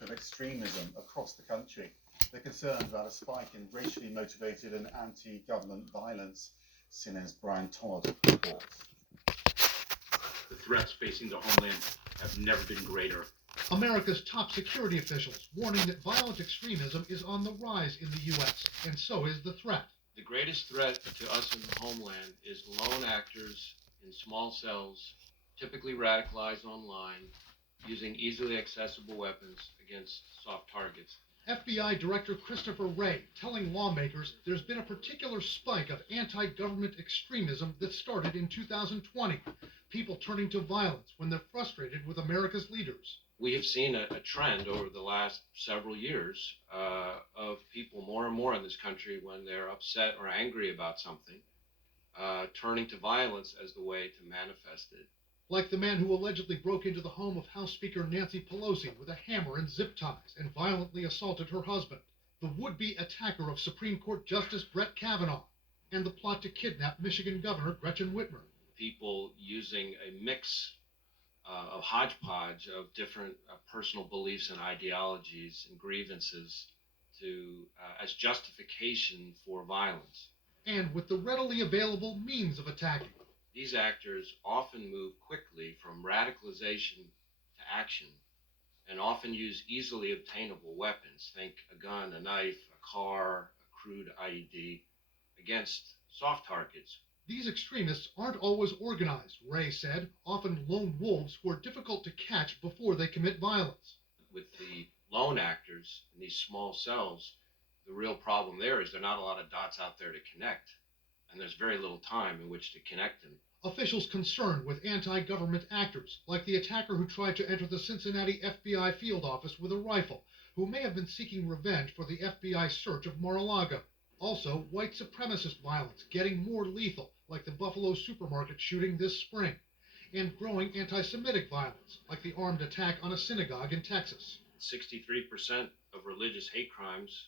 of extremism across the country. They're concerned about a spike in racially motivated and anti-government violence. CNN's Brian Todd reports. The threats facing the homeland have never been greater. America's top security officials warning that violent extremism is on the rise in the U.S., and so is the threat. The greatest threat to us in the homeland is lone actors in small cells, typically radicalized online, using easily accessible weapons against soft targets. FBI Director Christopher Wray telling lawmakers there's been a particular spike of anti-government extremism that started in 2020. People turning to violence when they're frustrated with America's leaders. We have seen a trend over the last several years of people more and more in this country, when they're upset or angry about something, turning to violence as the way to manifest it. Like the man who allegedly broke into the home of House Speaker Nancy Pelosi with a hammer and zip ties and violently assaulted her husband, the would-be attacker of Supreme Court Justice Brett Kavanaugh, and the plot to kidnap Michigan Governor Gretchen Whitmer. People using a mix of hodgepodge of different personal beliefs and ideologies and grievances as justification for violence. And with the readily available means of attacking. These actors often move quickly from radicalization to action, and often use easily obtainable weapons. Think a gun, a knife, a car, a crude IED, against soft targets. These extremists aren't always organized, Wray said, often lone wolves who are difficult to catch before they commit violence. With the lone actors in these small cells, the real problem there is there are not a lot of dots out there to connect, and there's very little time in which to connect them. Officials concerned with anti-government actors, like the attacker who tried to enter the Cincinnati FBI field office with a rifle, who may have been seeking revenge for the FBI search of Mar-a-Lago. Also, white supremacist violence getting more lethal, like the Buffalo supermarket shooting this spring, and growing anti-Semitic violence, like the armed attack on a synagogue in Texas. 63% of religious hate crimes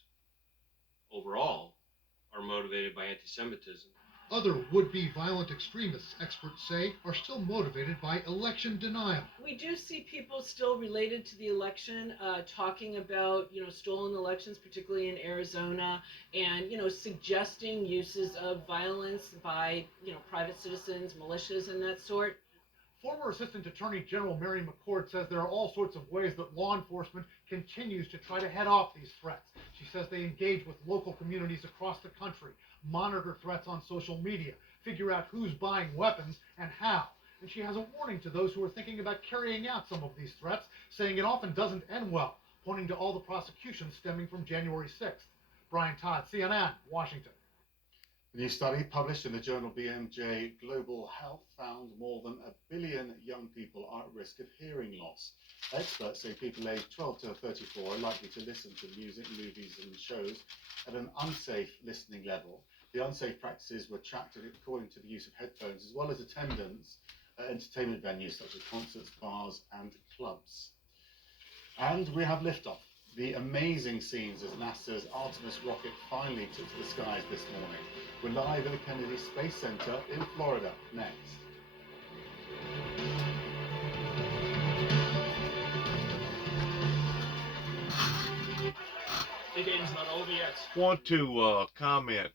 overall are motivated by anti-Semitism. Other would-be violent extremists, experts say, are still motivated by election denial. We do see people still related to the election talking about, stolen elections, particularly in Arizona, and, suggesting uses of violence by, private citizens, militias, and that sort. Former Assistant Attorney General Mary McCord says there are all sorts of ways that law enforcement continues to try to head off these threats. She says they engage with local communities across the country, monitor threats on social media, figure out who's buying weapons and how. And she has a warning to those who are thinking about carrying out some of these threats, saying it often doesn't end well, pointing to all the prosecutions stemming from January 6th. Brian Todd, CNN, Washington. A new study published in the journal BMJ Global Health found more than 1 billion young people are at risk of hearing loss. Experts say people aged 12 to 34 are likely to listen to music, movies and shows at an unsafe listening level. The unsafe practices were tracked according to the use of headphones, as well as attendance at entertainment venues such as concerts, bars and clubs. And we have liftoff. The amazing scenes as NASA's Artemis rocket finally took to the skies this morning. We're live at the Kennedy Space Center in Florida next. The game's not over yet. Want to comment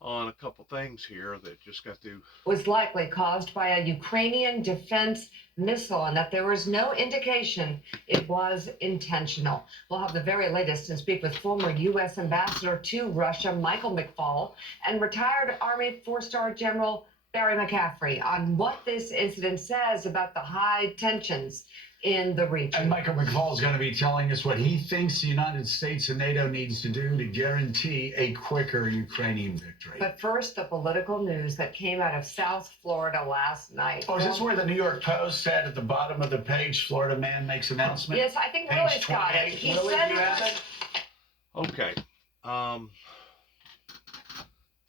on a couple things here that just got to... Was likely caused by a Ukrainian defense missile, and that there was no indication it was intentional. We'll have the very latest and speak with former U.S. Ambassador to Russia, Michael McFaul, and retired Army four-star General Barry McCaffrey on what this incident says about the high tensions in the region. And Michael McFaul is going to be telling us what he thinks the United States and NATO needs to do to guarantee a quicker Ukrainian victory. But first, the political news that came out of South Florida last night. Oh, is this where the New York Post said at the bottom of the page, Florida man makes announcement? Yes, I think Willie's got it. He Willie, said you have it? Okay.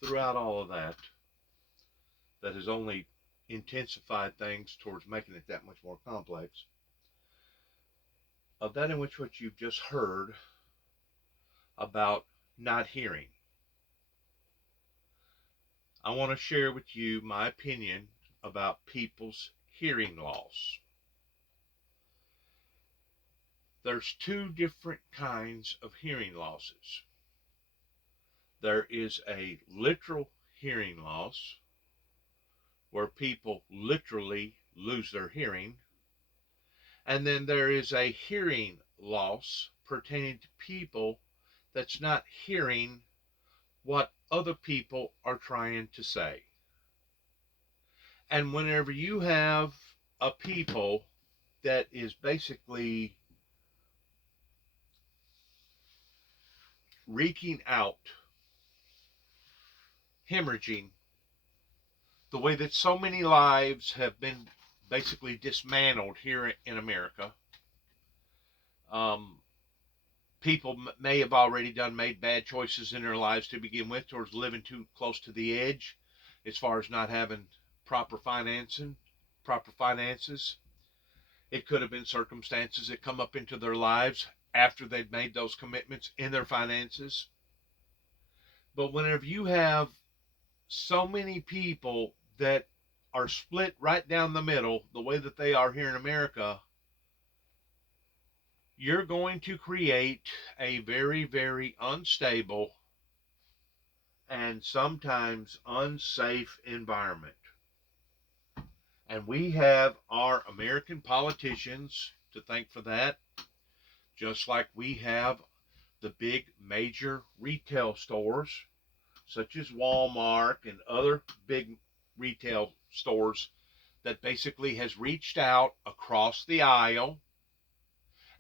Throughout all of that has only intensified things towards making it that much more complex. Of that in which what you've just heard about not hearing, I want to share with you my opinion about people's hearing loss. there's two different kinds of hearing losses. There is a literal hearing loss, where people literally lose their hearing. And then there is a hearing loss pertaining to people that's not hearing what other people are trying to say. And whenever you have a people that is basically reeking out, hemorrhaging, the way that so many lives have been basically dismantled here in America, people may have already made bad choices in their lives to begin with, towards living too close to the edge, as far as not having proper finances. It could have been circumstances that come up into their lives after they've made those commitments in their finances. But whenever you have so many people that are split right down the middle, the way that they are here in America, you're going to create a very, very unstable and sometimes unsafe environment. And we have our American politicians to thank for that, just like we have the big major retail stores, such as Walmart and other big retail stores, that basically has reached out across the aisle,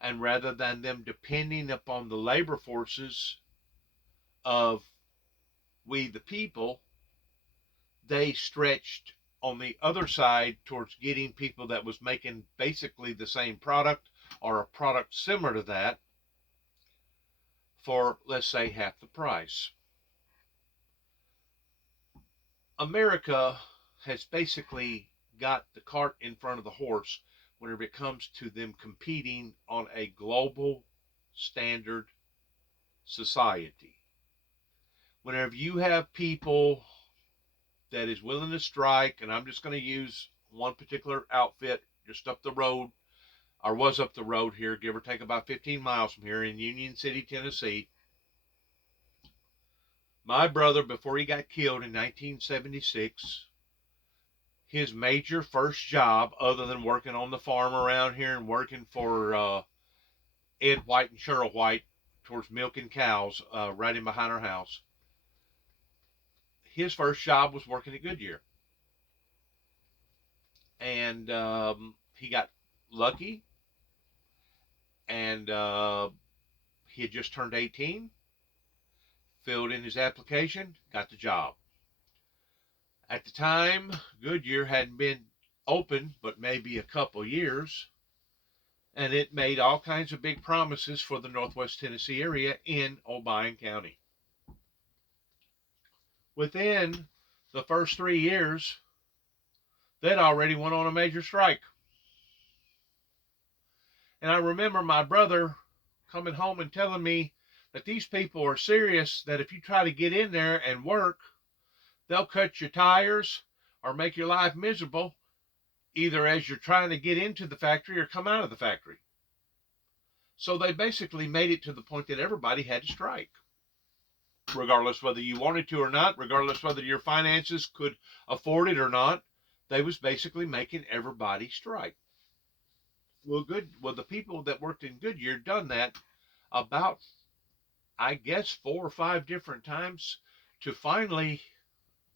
and rather than them depending upon the labor forces of we the people, they stretched on the other side towards getting people that was making basically the same product or a product similar to that for, let's say, half the price. America has basically got the cart in front of the horse whenever it comes to them competing on a global standard society. Whenever you have people that is willing to strike, and I'm just going to use one particular outfit just up the road, or was up the road here, give or take about 15 miles from here, in Union City, Tennessee. My brother, before he got killed in 1976, his major first job, other than working on the farm around here and working for Ed White and Cheryl White towards milking cows right in behind our house, his first job was working at Goodyear. And he got lucky, and he had just turned 18, filled in his application, got the job. At the time, Goodyear hadn't been open but maybe a couple years, and it made all kinds of big promises for the Northwest Tennessee area in Obion County. Within the first 3 years, they'd already went on a major strike. And I remember my brother coming home and telling me that these people are serious, that if you try to get in there and work, they'll cut your tires or make your life miserable, either as you're trying to get into the factory or come out of the factory. So they basically made it to the point that everybody had to strike, regardless whether you wanted to or not, regardless whether your finances could afford it or not. They was basically making everybody strike. Well, the people that worked in Goodyear done that about, I guess, 4 or 5 different times, to finally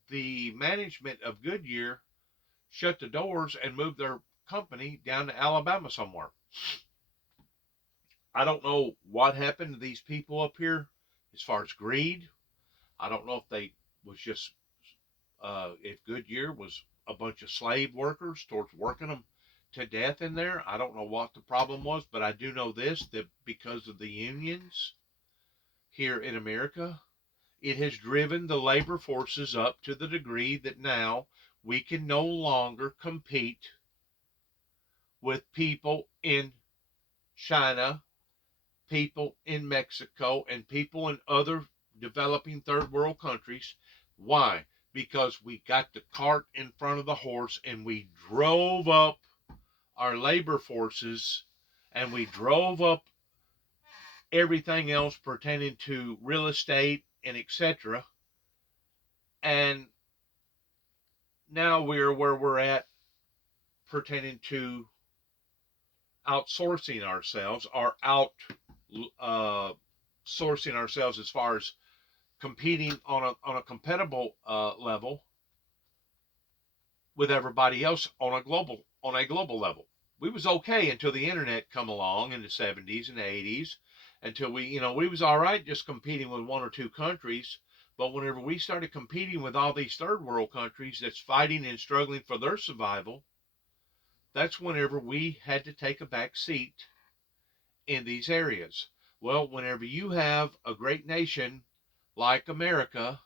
the management of Goodyear shut the doors and moved their company down to Alabama somewhere. I don't know what happened to these people up here as far as greed. I don't know if they was just if Goodyear was a bunch of slave workers towards working them to death in there. I don't know what the problem was, but I do know this, that because of the unions here in America, it has driven the labor forces up to the degree that now we can no longer compete with people in China, people in Mexico, and people in other developing third world countries. Why? Because we got the cart in front of the horse, and we drove up our labor forces, and we drove up everything else pertaining to real estate and etc. And now we're where we're at pertaining to outsourcing ourselves, or sourcing ourselves as far as competing on a compatible level with everybody else on a global level. We was okay until the internet come along in the 70s and 80s, until we was all right just competing with one or two countries. But whenever we started competing with all these third world countries that's fighting and struggling for their survival, that's whenever we had to take a back seat in these areas. Well, whenever you have a great nation like America,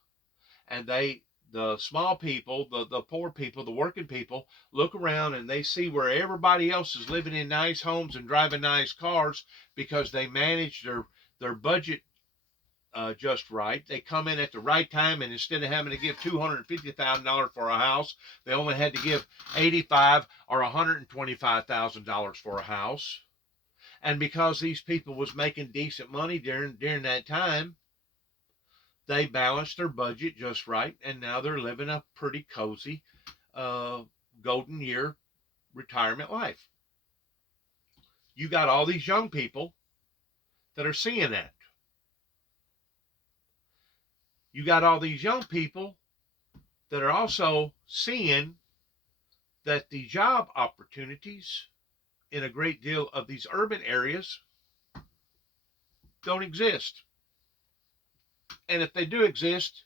and the small people, the poor people, the working people, look around and they see where everybody else is living in nice homes and driving nice cars because they manage their budget just right. They come in at the right time, and instead of having to give $250,000 for a house, they only had to give $85,000 or $125,000 for a house. And because these people was making decent money during that time, they balanced their budget just right, and now they're living a pretty cozy golden year retirement life. You got all these young people that are seeing that. You got all these young people that are also seeing that the job opportunities in a great deal of these urban areas don't exist. And if they do exist,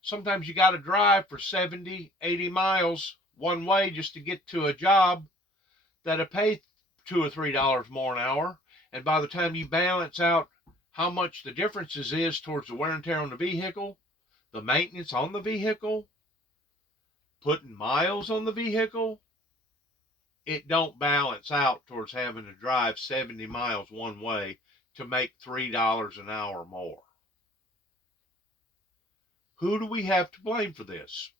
sometimes you got to drive for 70, 80 miles one way just to get to a job that'll pay $2 or $3 more an hour. And by the time you balance out how much the differences is towards the wear and tear on the vehicle, the maintenance on the vehicle, putting miles on the vehicle, it don't balance out towards having to drive 70 miles one way to make $3 an hour more. Who do we have to blame for this?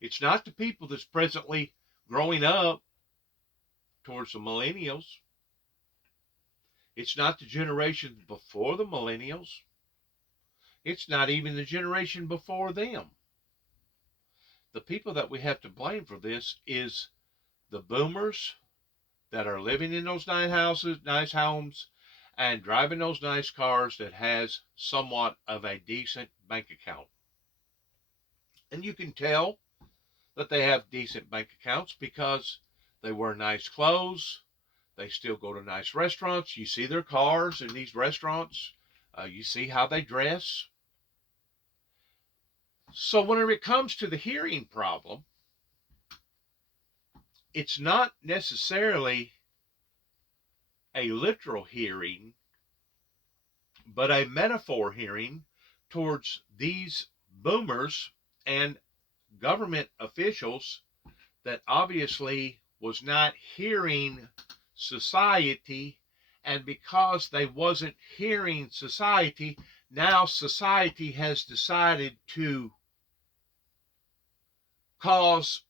It's not the people that's presently growing up towards the millennials. It's not the generation before the millennials. It's not even the generation before them. The people that we have to blame for this is the boomers that are living in those nice houses, nice homes, and driving those nice cars that has somewhat of a decent bank account. And you can tell that they have decent bank accounts because they wear nice clothes. They still go to nice restaurants. You see their cars in these restaurants. You see how they dress. So whenever it comes to the hearing problem, it's not necessarily a literal hearing, but a metaphor hearing towards these boomers and government officials that obviously was not hearing society, and because they wasn't hearing society, now society has decided to cause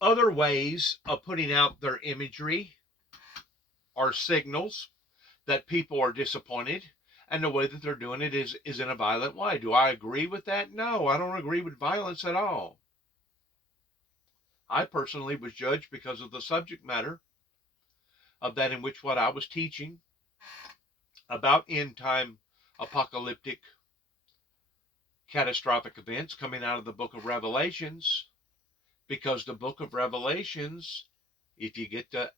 other ways of putting out their imagery or signals that people are disappointed, and the way that they're doing it is in a violent way. Do I agree with that? No, I don't agree with violence at all. I personally was judged because of the subject matter of that in which what I was teaching about end time apocalyptic catastrophic events coming out of the book of Revelations, because the book of Revelations, if you get to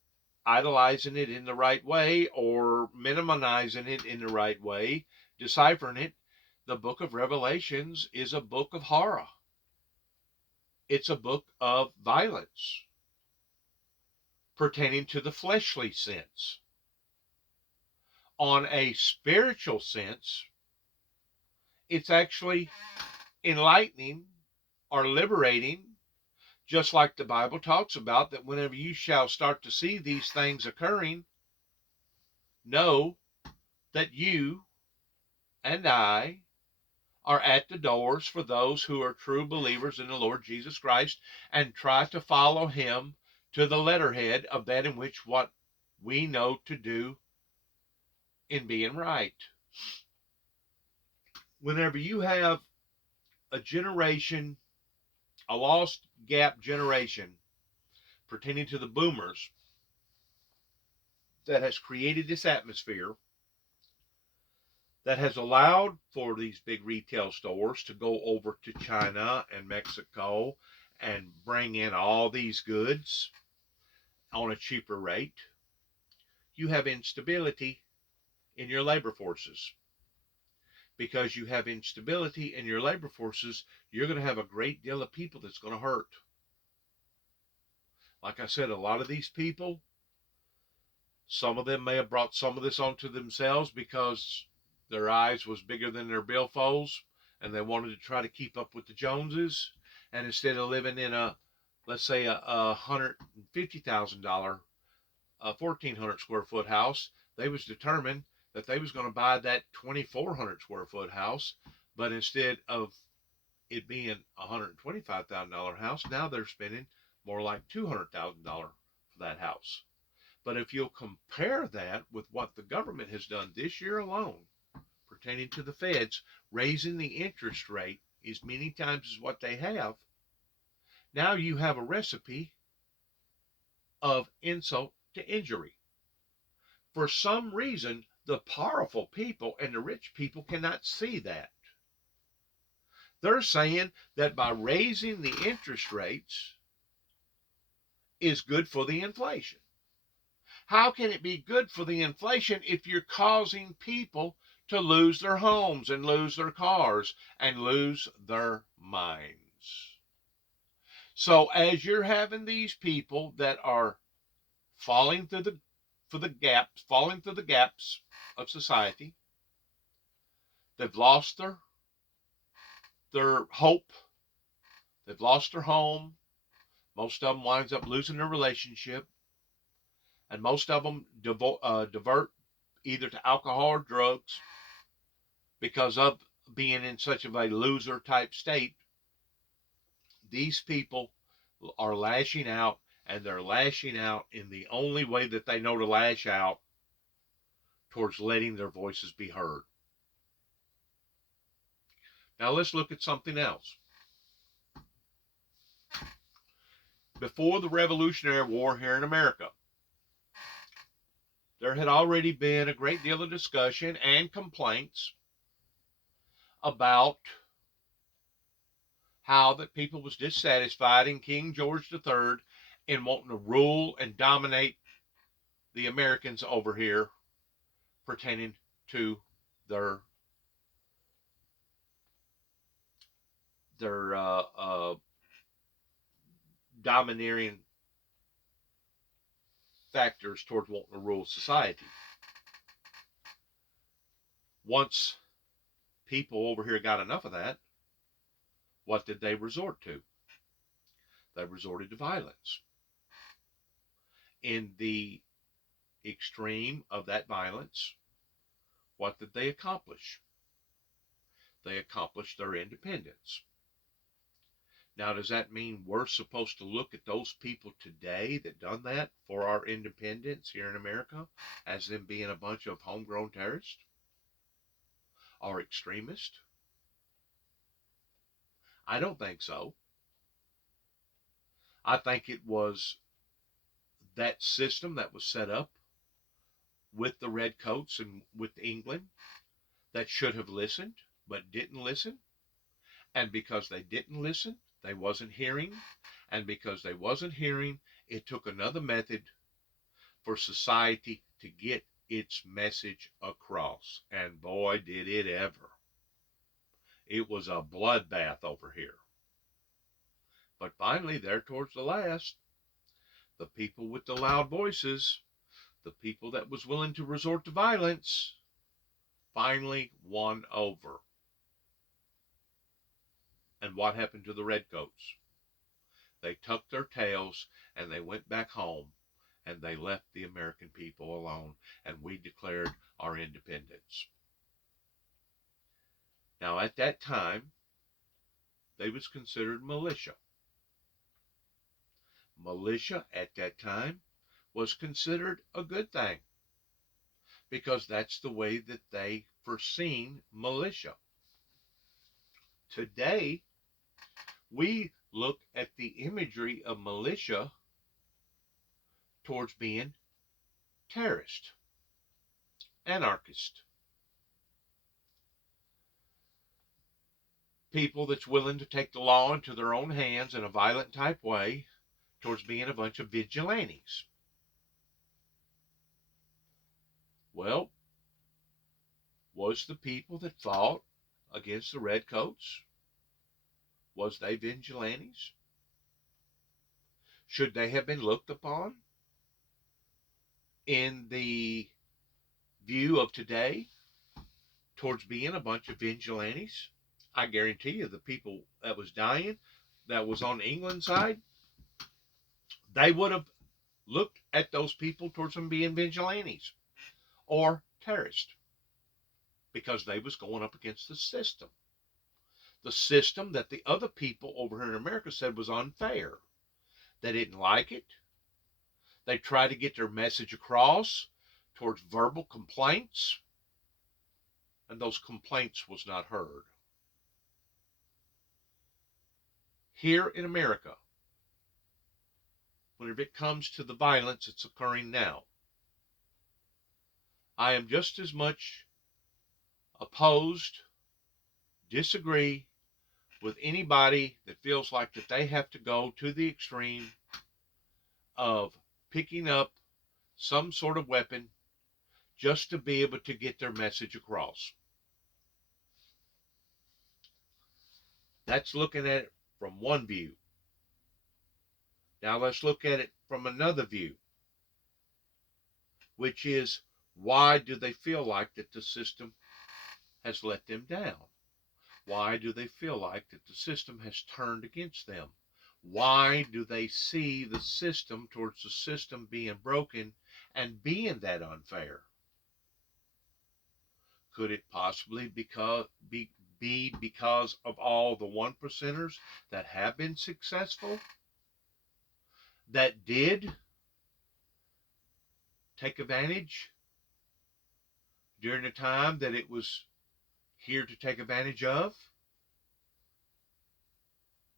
idolizing it in the right way or minimizing it in the right way, deciphering it, the book of Revelations is a book of horror. It's a book of violence pertaining to the fleshly sense. On a spiritual sense, it's actually enlightening or liberating, just like the Bible talks about that whenever you shall start to see these things occurring, know that you and I are at the doors for those who are true believers in the Lord Jesus Christ and try to follow him to the letterhead of that in which what we know to do in being right. Whenever you have a generation, a lost gap generation pertaining to the boomers that has created this atmosphere that has allowed for these big retail stores to go over to China and Mexico and bring in all these goods on a cheaper rate, you have instability in your labor forces. Because you have instability in your labor forces, you're going to have a great deal of people that's going to hurt. Like I said, a lot of these people, some of them may have brought some of this onto themselves because their eyes was bigger than their billfolds and they wanted to try to keep up with the Joneses. And instead of living in let's say a $150,000, 1,400 square foot house, they was determined that they was going to buy that 2,400 square foot house. But instead of it being a $125,000 house, now they're spending more like $200,000 for that house. But if you'll compare that with what the government has done this year alone, pertaining to the feds, raising the interest rate as many times as what they have, now you have a recipe of insult to injury. For some reason, the powerful people and the rich people cannot see that. They're saying that by raising the interest rates is good for the inflation. How can it be good for the inflation if you're causing people to lose their homes and lose their cars and lose their minds? So as you're having these people that are falling through the gaps of society, they've lost their hope, they've lost their home, most of them winds up losing their relationship, and most of them divert either to alcohol or drugs because of being in such of a loser type state. These people are lashing out, and they're lashing out in the only way that they know to lash out, towards letting their voices be heard. Now let's look at something else. Before the Revolutionary War here in America, there had already been a great deal of discussion and complaints about how that people was dissatisfied in King George III in wanting to rule and dominate the Americans over here pertaining to their domineering factors towards wanting to rule society. Once people over here got enough of that, what did they resort to? They resorted to violence. In the extreme of that violence, what did they accomplish? They accomplished their independence. Now, does that mean we're supposed to look at those people today that done that for our independence here in America as them being a bunch of homegrown terrorists or extremists? I don't think so. I think it was that system that was set up with the redcoats and with England that should have listened but didn't listen. And because they didn't listen, they wasn't hearing. And because they wasn't hearing, it took another method for society to get its message across. And boy, did it ever. It was a bloodbath over here. But finally, there towards the last, the people with the loud voices, the people that was willing to resort to violence, finally won over. And what happened to the redcoats? They tucked their tails and they went back home, and they left the American people alone, and we declared our independence. Now at that time, they was considered militia. Militia at that time was considered a good thing because that's the way that they foreseen militia. Today, we look at the imagery of militia towards being terrorist, anarchist, people that's willing to take the law into their own hands in a violent type way, towards being a bunch of vigilantes. Well, was the people that fought against the redcoats, was they vigilantes? Should they have been looked upon in the view of today towards being a bunch of vigilantes? I guarantee you the people that was dying, that was on England's side, they would have looked at those people towards them being vigilantes or terrorists because they was going up against the system. The system that the other people over here in America said was unfair. They didn't like it. They tried to get their message across towards verbal complaints, and those complaints was not heard. Here in America, whenever it comes to the violence that's occurring now, I am just as much opposed, disagree with anybody that feels like that they have to go to the extreme of picking up some sort of weapon just to be able to get their message across. That's looking at it from one view. Now let's look at it from another view, which is, why do they feel like that the system has let them down? Why do they feel like that the system has turned against them? Why do they see the system towards the system being broken and being that unfair? Could it possibly be because of all the one percenters that have been successful, that did take advantage during the time that it was here to take advantage of,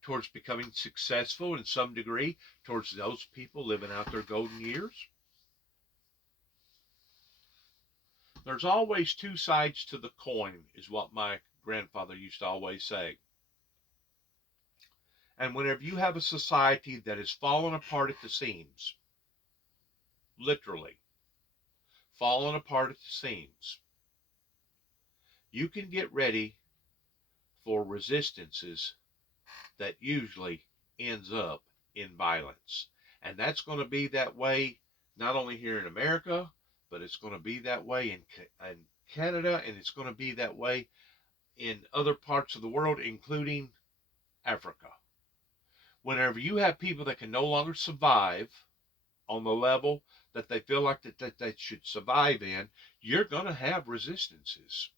towards becoming successful in some degree, towards those people living out their golden years? There's always two sides to the coin, is what my grandfather used to always say. And whenever you have a society that is falling apart at the seams, literally falling apart at the seams, you can get ready for resistances that usually ends up in violence. And that's going to be that way not only here in America, but it's going to be that way in Canada, and it's going to be that way in other parts of the world, including Africa. Whenever you have people that can no longer survive on the level that they feel like that they should survive in, you're going to have resistances.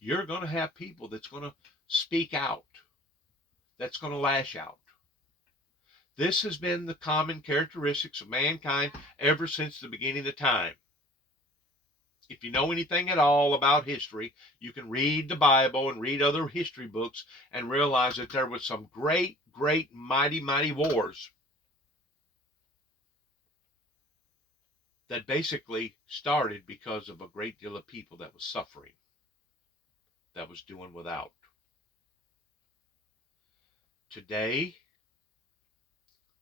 You're going to have people that's going to speak out, that's going to lash out. This has been the common characteristics of mankind ever since the beginning of time. If you know anything at all about history, you can read the Bible and read other history books and realize that there was some great, mighty wars that basically started because of a great deal of people that was suffering, that was doing without. Today,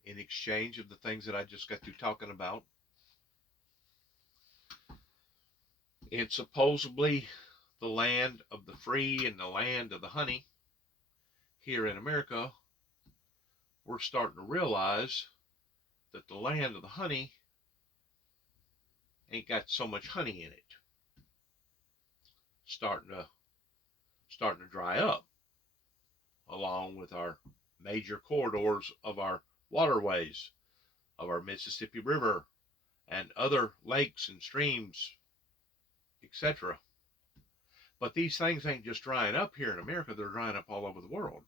in exchange of the things that I just got through talking about, in supposedly the land of the free and the land of the honey, here in America, we're starting to realize that the land of the honey ain't got so much honey in it. Starting to dry up, along with our major corridors of our waterways, of our Mississippi River and other lakes and streams, etc. But these things ain't just drying up here in America, they're drying up all over the world,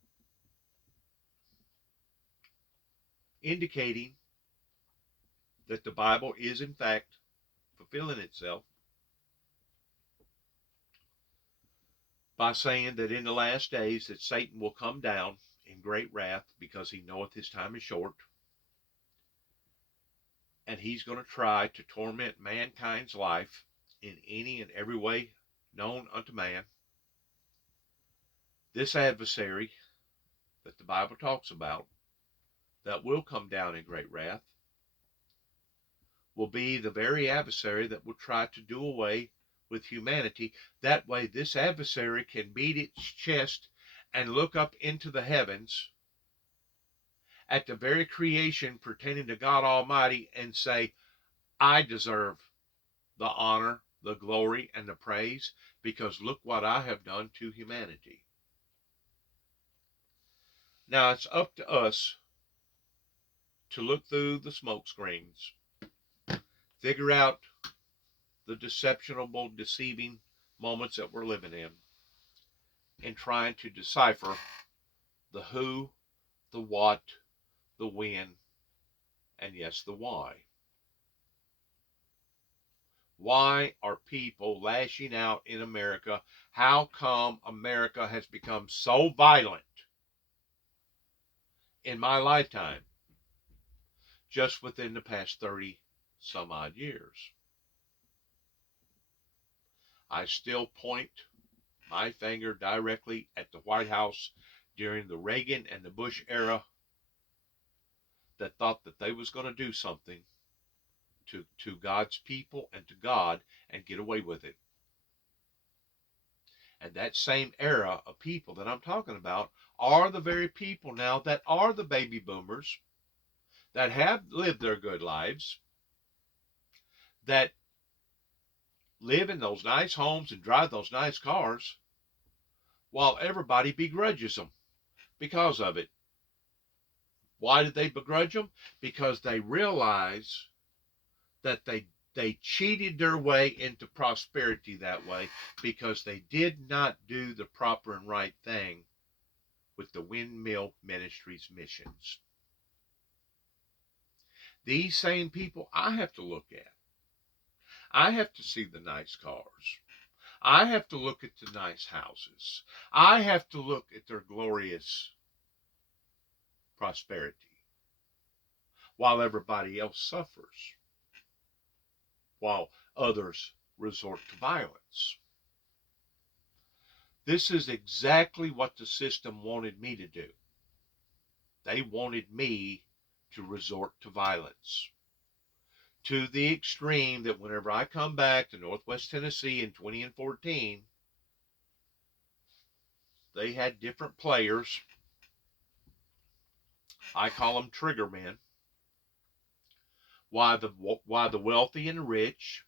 indicating that the Bible is in fact fulfilling itself by saying that in the last days that Satan will come down in great wrath because he knoweth his time is short, and he's going to try to torment mankind's life in any and every way known unto man. This adversary that the Bible talks about that will come down in great wrath will be the very adversary that will try to do away with humanity. That way this adversary can beat its chest and look up into the heavens at the very creation pertaining to God Almighty and say, I deserve the honor, the glory, and the praise, because look what I have done to humanity. Now it's up to us to look through the smoke screens, figure out the deceptionable, deceiving moments that we're living in trying to decipher the who, the what, the when, and yes, the why. Why are people lashing out in America? How come America has become so violent in my lifetime, just within the past 30 some odd years? I still point my finger directly at the White House during the Reagan and the Bush era that thought that they was going to do something to God's people and to God and get away with it. And that same era of people that I'm talking about are the very people now that are the baby boomers that have lived their good lives, that live in those nice homes and drive those nice cars, while everybody begrudges them because of it. Why did they begrudge them? Because they realize that they cheated their way into prosperity that way, because they did not do the proper and right thing with the Windmill Ministries missions. These same people I have to look at. I have to see the nice cars. I have to look at the nice houses. I have to look at their glorious prosperity, while everybody else suffers, while others resort to violence. This is exactly what the system wanted me to do. They wanted me to resort to violence, to the extreme that whenever I come back to Northwest Tennessee in 2014, they had different players. I call them trigger men. Why the wealthy and the rich,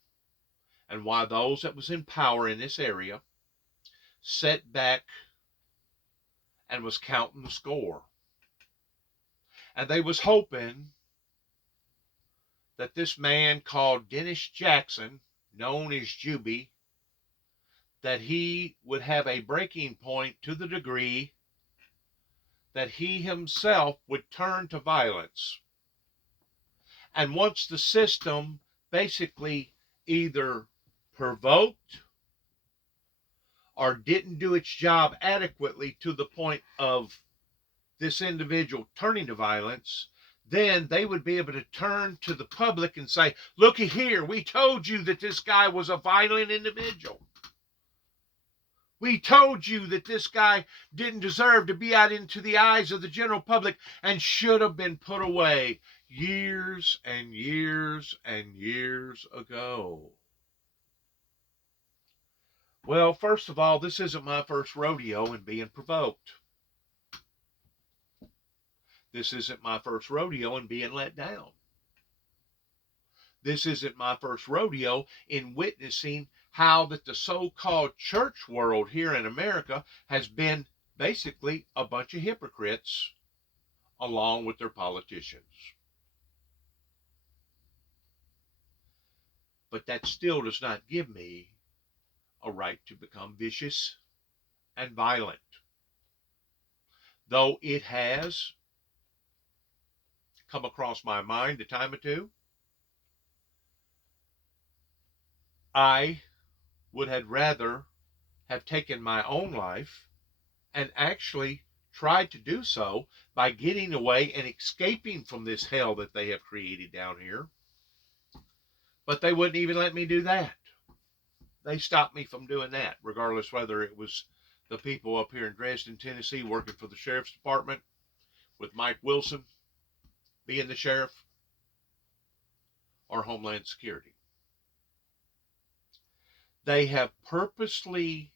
and why those that was in power in this area sat back and was counting the score. And they was hoping that this man called Dennis Jackson, known as Juby, that he would have a breaking point to the degree that he himself would turn to violence. And once the system basically either provoked or didn't do its job adequately to the point of this individual turning to violence, then they would be able to turn to the public and say, looky here, we told you that this guy was a violent individual. We told you that this guy didn't deserve to be out into the eyes of the general public and should have been put away years and years and years ago. Well, first of all, this isn't my first rodeo in being provoked. This isn't my first rodeo in being let down. This isn't my first rodeo in witnessing how that the so-called church world here in America has been basically a bunch of hypocrites along with their politicians. But that still does not give me a right to become vicious and violent. Though it has come across my mind a time or two, I would have rather have taken my own life and actually tried to do so by getting away and escaping from this hell that they have created down here. But they wouldn't even let me do that. They stopped me from doing that, regardless whether it was the people up here in Dresden, Tennessee, working for the sheriff's department with Mike Wilson being the sheriff, or Homeland Security. They have purposely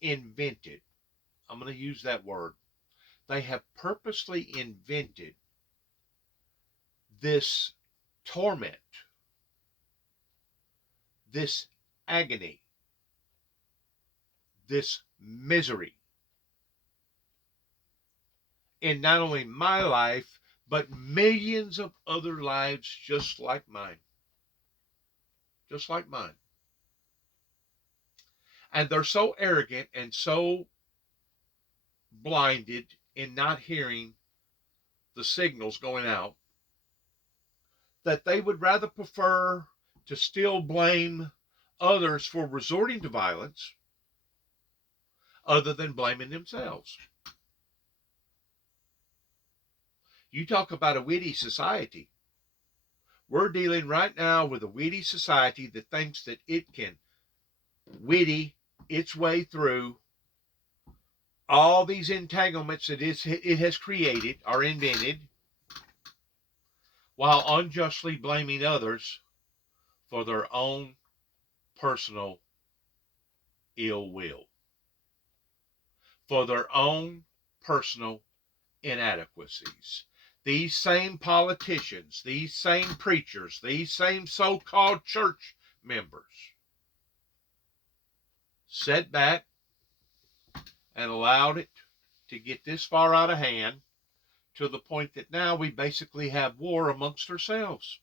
invented, I'm going to use that word, they have purposely invented this torment, this agony, this misery in not only my life, but millions of other lives just like mine. Just like mine. And they're so arrogant and so blinded in not hearing the signals going out that they would rather prefer to still blame others for resorting to violence other than blaming themselves. You talk about a witty society. We're dealing right now with a witty society that thinks that it can witty its way through all these entanglements that it has created or invented, while unjustly blaming others for their own personal ill will, for their own personal inadequacies. These same politicians, these same preachers, these same so-called church members sat back and allowed it to get this far out of hand to the point that now we basically have war amongst ourselves.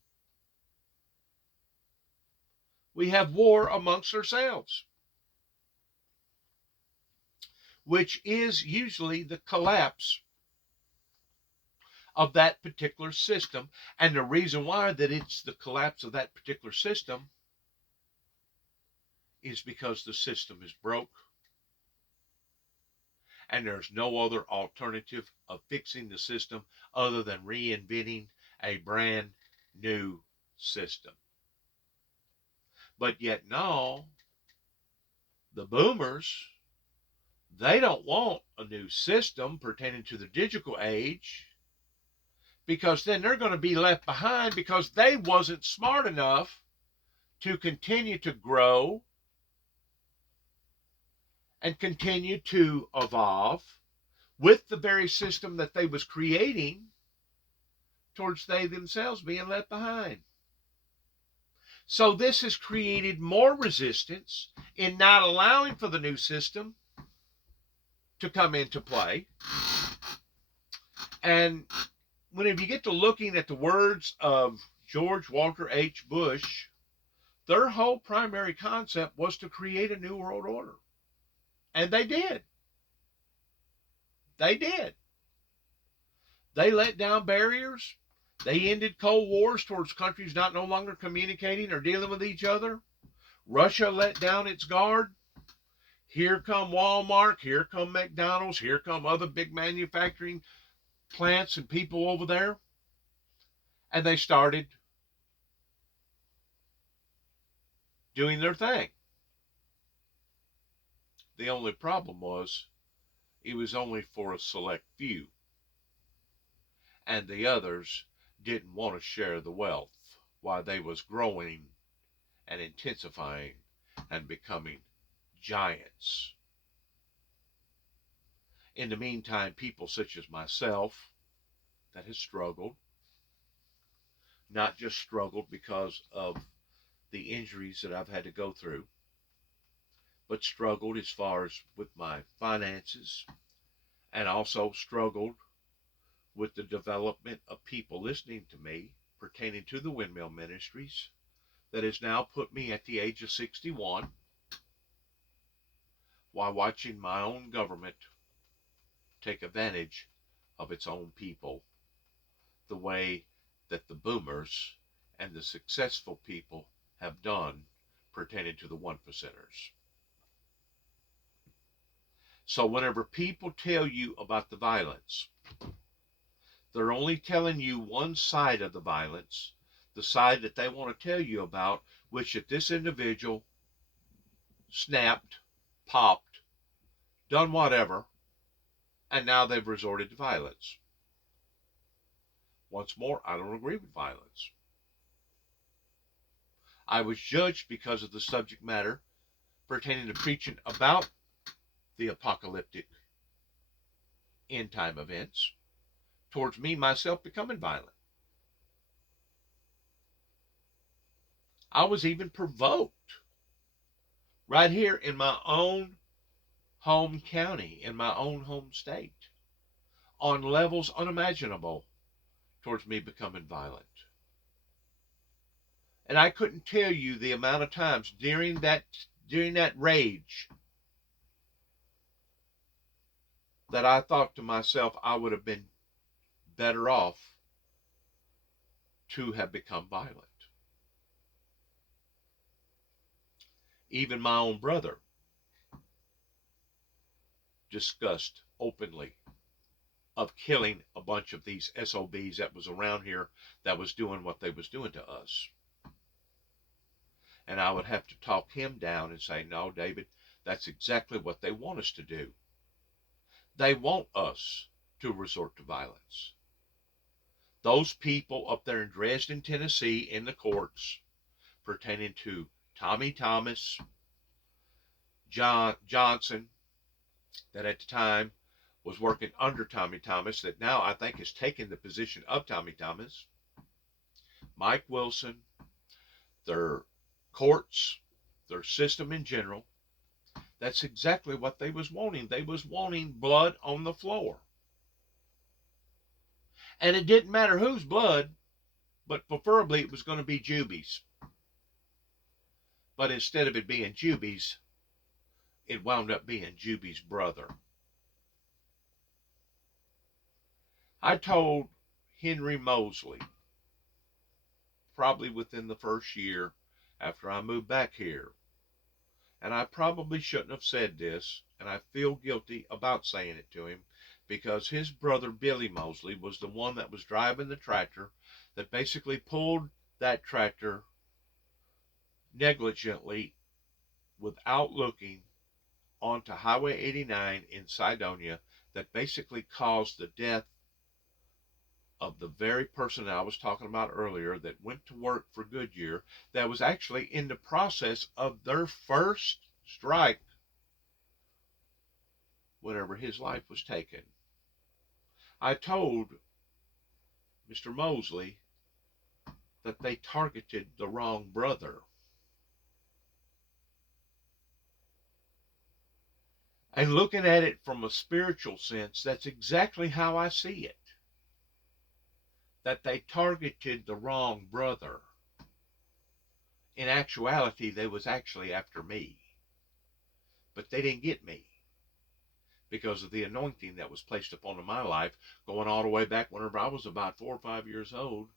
We have war amongst ourselves, which is usually the collapse of that particular system. And the reason why that it's the collapse of that particular system is because the system is broke. And there's no other alternative of fixing the system other than reinventing a brand new system. But yet, no, the boomers, they don't want a new system pertaining to the digital age, because then they're going to be left behind because they wasn't smart enough to continue to grow and continue to evolve with the very system that they was creating, towards they themselves being left behind. So this has created more resistance in not allowing for the new system to come into play. And whenever you get to looking at the words of George Walker H. Bush, their whole primary concept was to create a new world order. And they did. They did. They let down barriers. They ended Cold Wars towards countries not no longer communicating or dealing with each other. Russia let down its guard. Here come Walmart. Here come McDonald's. Here come other big manufacturing plants and people over there. And they started doing their thing. The only problem was it was only for a select few. And the others didn't want to share the wealth while they was growing and intensifying and becoming giants. In the meantime, people such as myself that has struggled, not just struggled because of the injuries that I've had to go through, but struggled as far as with my finances, and also struggled with the development of people listening to me pertaining to the windmill ministries, that has now put me at the age of 61 while watching my own government take advantage of its own people, the way that the boomers and the successful people have done pertaining to the 1%ers. So whenever people tell you about the violence, they're only telling you one side of the violence, the side that they want to tell you about, which that this individual snapped, popped, done whatever, and now they've resorted to violence. Once more, I don't agree with violence. I was judged because of the subject matter pertaining to preaching about the apocalyptic end time events towards me myself becoming violent. I was even provoked right here in my own home county, in my own home state, on levels unimaginable towards me becoming violent. And I couldn't tell you the amount of times during that rage that I thought to myself I would have been better off to have become violent. Even my own brother discussed openly of killing a bunch of these SOBs that was around here that was doing what they was doing to us. And I would have to talk him down and say, no, David, that's exactly what they want us to do. They want us to resort to violence. Those people up there in Dresden, Tennessee, in the courts pertaining to Tommy Thomas, John Johnson, that at the time was working under Tommy Thomas, that now I think has taken the position of Tommy Thomas, Mike Wilson, their courts, their system in general. That's exactly what they was wanting. They was wanting blood on the floor. And it didn't matter whose blood, but preferably it was going to be Juby's. But instead of it being Juby's, it wound up being Juby's brother. I told Henry Mosley, probably within the first year after I moved back here, and I probably shouldn't have said this, and I feel guilty about saying it to him, because his brother Billy Mosley was the one that was driving the tractor that basically pulled that tractor negligently without looking onto Highway 89 in Cydonia, that basically caused the death of the very person that I was talking about earlier that went to work for Goodyear, that was actually in the process of their first strike whenever his life was taken. I told Mr. Mosley that they targeted the wrong brother. And looking at it from a spiritual sense, that's exactly how I see it. That they targeted the wrong brother. In actuality, they was actually after me. But they didn't get me, because of the anointing that was placed upon my life, going all the way back whenever I was about 4 or 5 years old,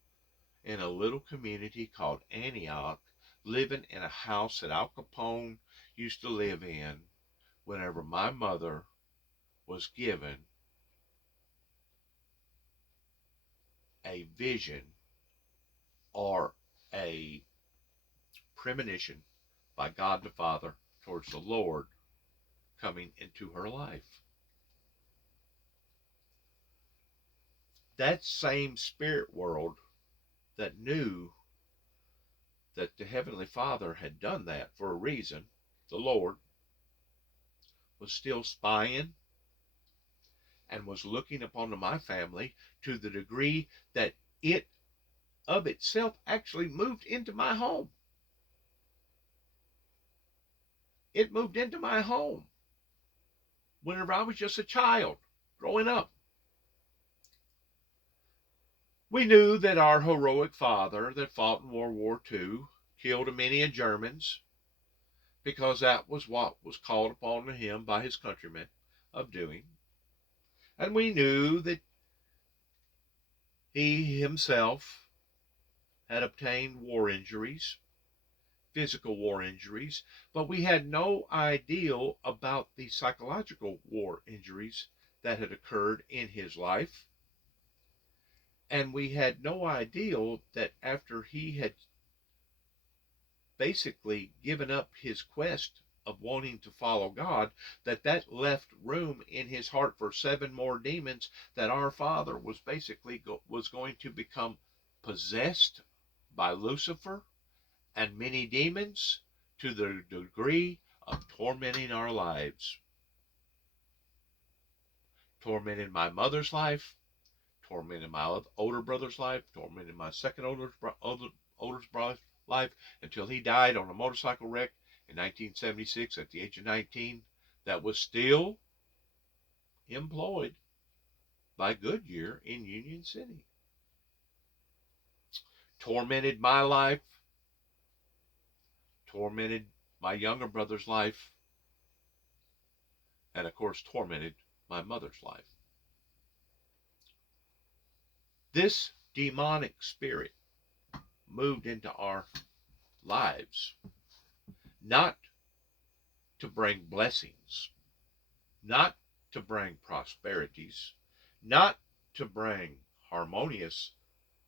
in a little community called Antioch, living in a house that Al Capone used to live in, whenever my mother was given a vision or a premonition by God the Father towards the Lord coming into her life. That same spirit world that knew that the Heavenly Father had done that for a reason, the Lord, was still spying and was looking upon my family to the degree that it of itself actually moved into my home. It moved into my home whenever I was just a child growing up. We knew that our heroic father that fought in World War II killed many Germans, because that was what was called upon him by his countrymen of doing. And we knew that he himself had obtained war injuries, physical war injuries, but we had no idea about the psychological war injuries that had occurred in his life. And we had no idea that after he had basically given up his quest of wanting to follow God, that left room in his heart for 7 more demons, that our father was basically was going to become possessed by Lucifer and many demons to the degree of tormenting our lives. Tormented my mother's life, tormented my older brother's life, tormented my second oldest brother's life, until he died on a motorcycle wreck in 1976 at the age of 19, that was still employed by Goodyear in Union City. Tormented my life, tormented my younger brother's life, and of course tormented my mother's life. This demonic spirit moved into our lives not to bring blessings, not to bring prosperities, not to bring harmonious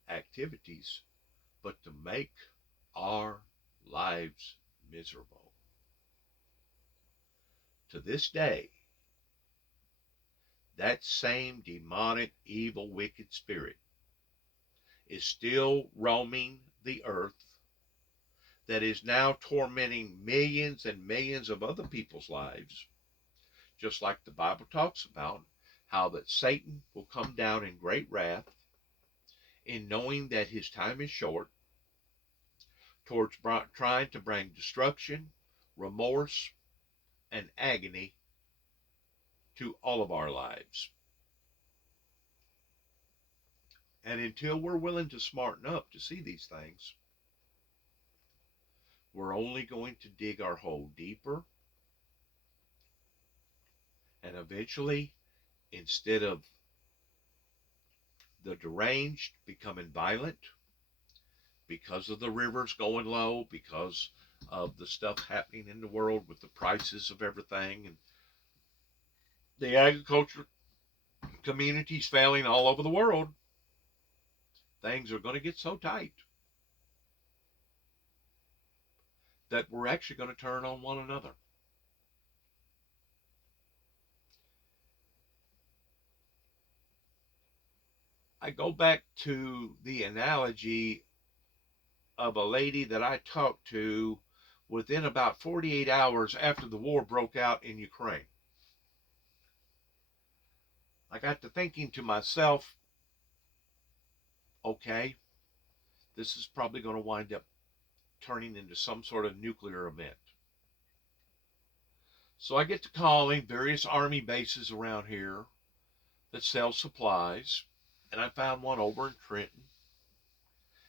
activities, but to make our lives miserable. To this day, that same demonic, evil, wicked spirit is still roaming the earth, that is now tormenting millions and millions of other people's lives, just like the Bible talks about how that Satan will come down in great wrath, in knowing that his time is short, towards trying to bring destruction, remorse, and agony to all of our lives. And until we're willing to smarten up to see these things, we're only going to dig our hole deeper, and eventually, instead of the deranged becoming violent because of the rivers going low, because of the stuff happening in the world with the prices of everything, and the agriculture communities failing all over the world, things are going to get so tight that we're actually going to turn on one another. I go back to the analogy of a lady that I talked to within about 48 hours after the war broke out in Ukraine. I got to thinking to myself, okay, this is probably going to wind up turning into some sort of nuclear event. So I get to calling various army bases around here that sell supplies, and I found one over in Trenton.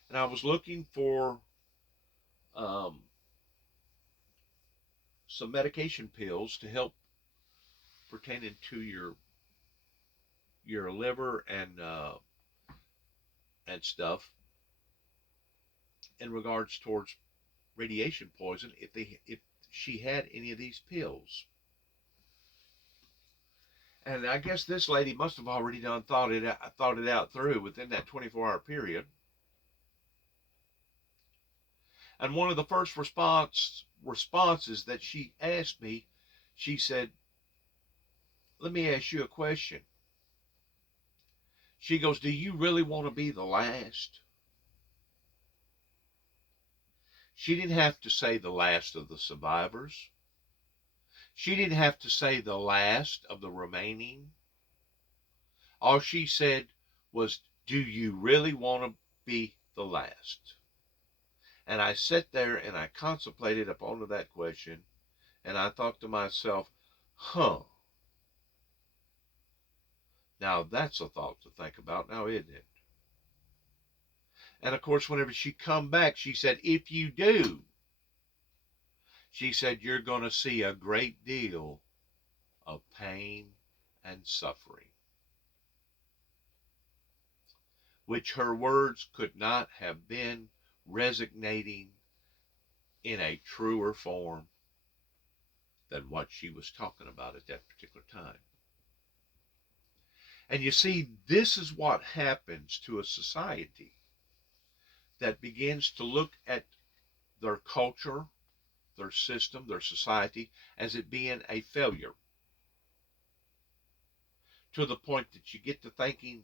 And I was looking for some medication pills to help pertaining to your liver and stuff in regards towards radiation poison, if she had any of these pills. And I guess this lady must have already thought it out through within that 24-hour period. And one of the first responses that she asked me, she said, "Let me ask you a question." She goes, "Do you really want to be the last?" She didn't have to say the last of the survivors. She didn't have to say the last of the remaining. All she said was, "Do you really want to be the last?" And I sat there and I contemplated upon that question, and I thought to myself, now that's a thought to think about now, isn't it? And of course, whenever she come back, she said, "If you do," she said, "you're going to see a great deal of pain and suffering," which her words could not have been resonating in a truer form than what she was talking about at that particular time. And you see, this is what happens to a society that begins to look at their culture, their system, their society as it being a failure, to the point that you get to thinking,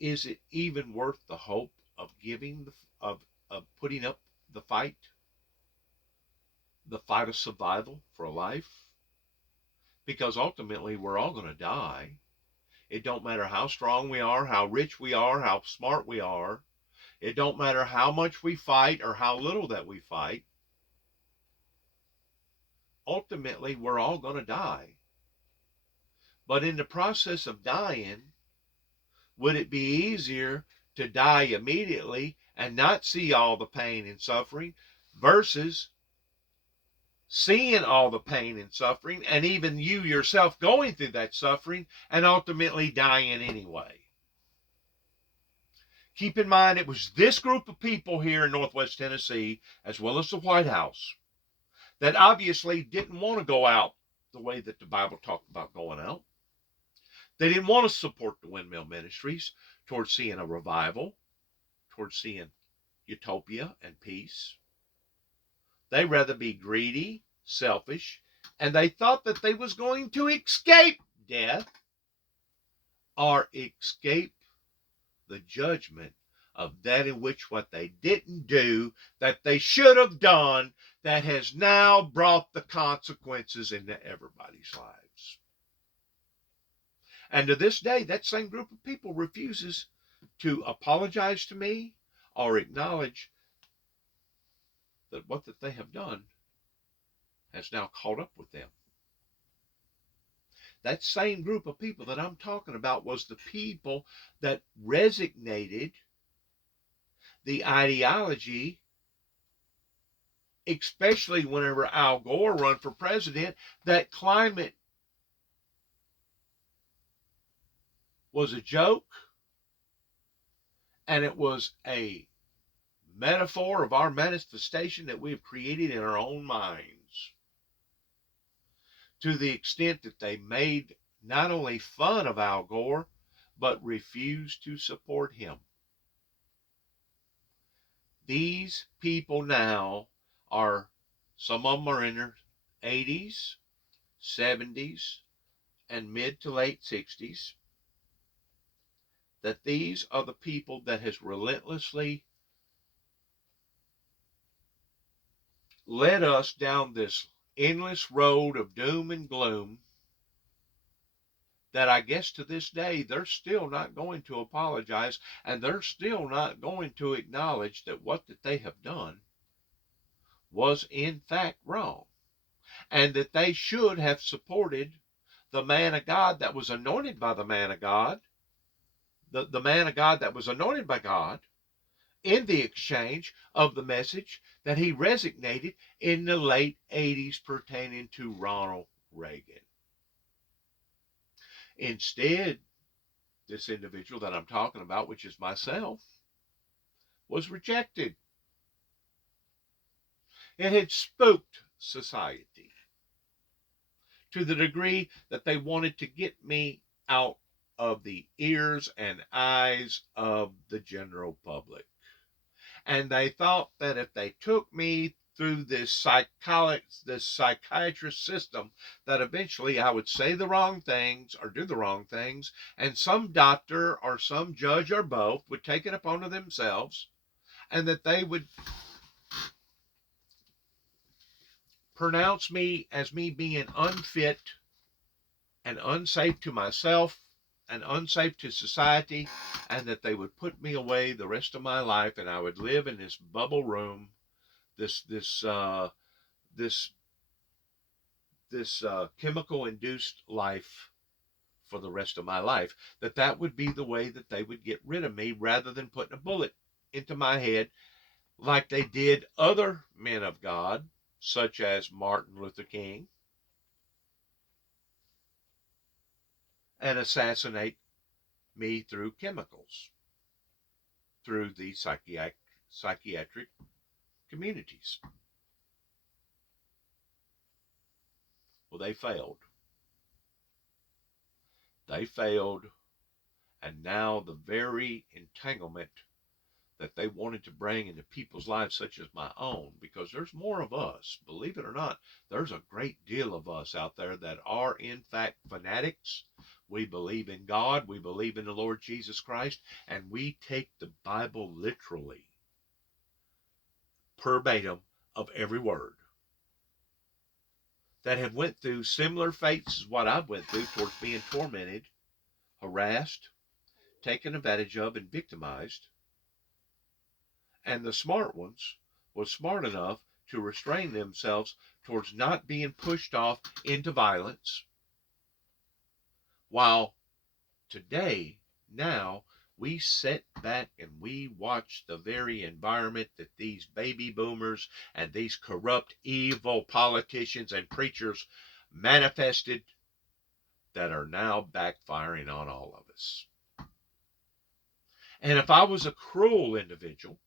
is it even worth the hope of giving of putting up the fight of survival for a life? Because ultimately we're all going to die. It don't matter how strong we are, how rich we are, how smart we are. It don't matter how much we fight or how little that we fight. Ultimately, we're all going to die. But in the process of dying, would it be easier to die immediately and not see all the pain and suffering versus seeing all the pain and suffering and even you yourself going through that suffering and ultimately dying anyway? Keep in mind, it was this group of people here in Northwest Tennessee, as well as the White House, that obviously didn't want to go out the way that the Bible talked about going out. They didn't want to support the windmill ministries towards seeing a revival, towards seeing utopia and peace. They rather be greedy, selfish, and they thought that they was going to escape death or escape the judgment of that in which what they didn't do that they should have done, that has now brought the consequences into everybody's lives. And to this day, that same group of people refuses to apologize to me or acknowledge that what that they have done has now caught up with them. That same group of people that I'm talking about was the people that resignated the ideology, especially whenever Al Gore run for president, that climate was a joke and it was a metaphor of our manifestation that we have created in our own minds, to the extent that they made not only fun of Al Gore, but refused to support him. These people now are, some of them are in their 80s, 70s, and mid to late 60s, that these are the people that has relentlessly led us down this endless road of doom and gloom, that I guess to this day they're still not going to apologize, and they're still not going to acknowledge that what that they have done was in fact wrong, and that they should have supported the man of God that was anointed by the man of God, the man of God that was anointed by God, in the exchange of the message that he resignated in the late 80s pertaining to Ronald Reagan. Instead, this individual that I'm talking about, which is myself, was rejected. It had spooked society to the degree that they wanted to get me out of the ears and eyes of the general public. And they thought that if they took me through this psychiatrist system, that eventually I would say the wrong things or do the wrong things, and some doctor or some judge or both would take it upon themselves, and that they would pronounce me as me being unfit and unsafe to myself and unsafe to society, and that they would put me away the rest of my life, and I would live in this bubble room, this chemical induced life for the rest of my life. That would be the way that they would get rid of me, rather than putting a bullet into my head like they did other men of God, such as Martin Luther King, and assassinate me through chemicals, through the psychiatric communities. Well, they failed. They failed, and now the very entanglement that they wanted to bring into people's lives, such as my own, because there's more of us. Believe it or not, there's a great deal of us out there that are, in fact, fanatics. We believe in God, we believe in the Lord Jesus Christ, and we take the Bible literally, verbatim of every word, that have went through similar fates as what I've went through towards being tormented, harassed, taken advantage of, and victimized. And the smart ones was smart enough to restrain themselves towards not being pushed off into violence, while today, now, we sit back and we watch the very environment that these baby boomers and these corrupt, evil politicians and preachers manifested, that are now backfiring on all of us. And if I was a cruel individual,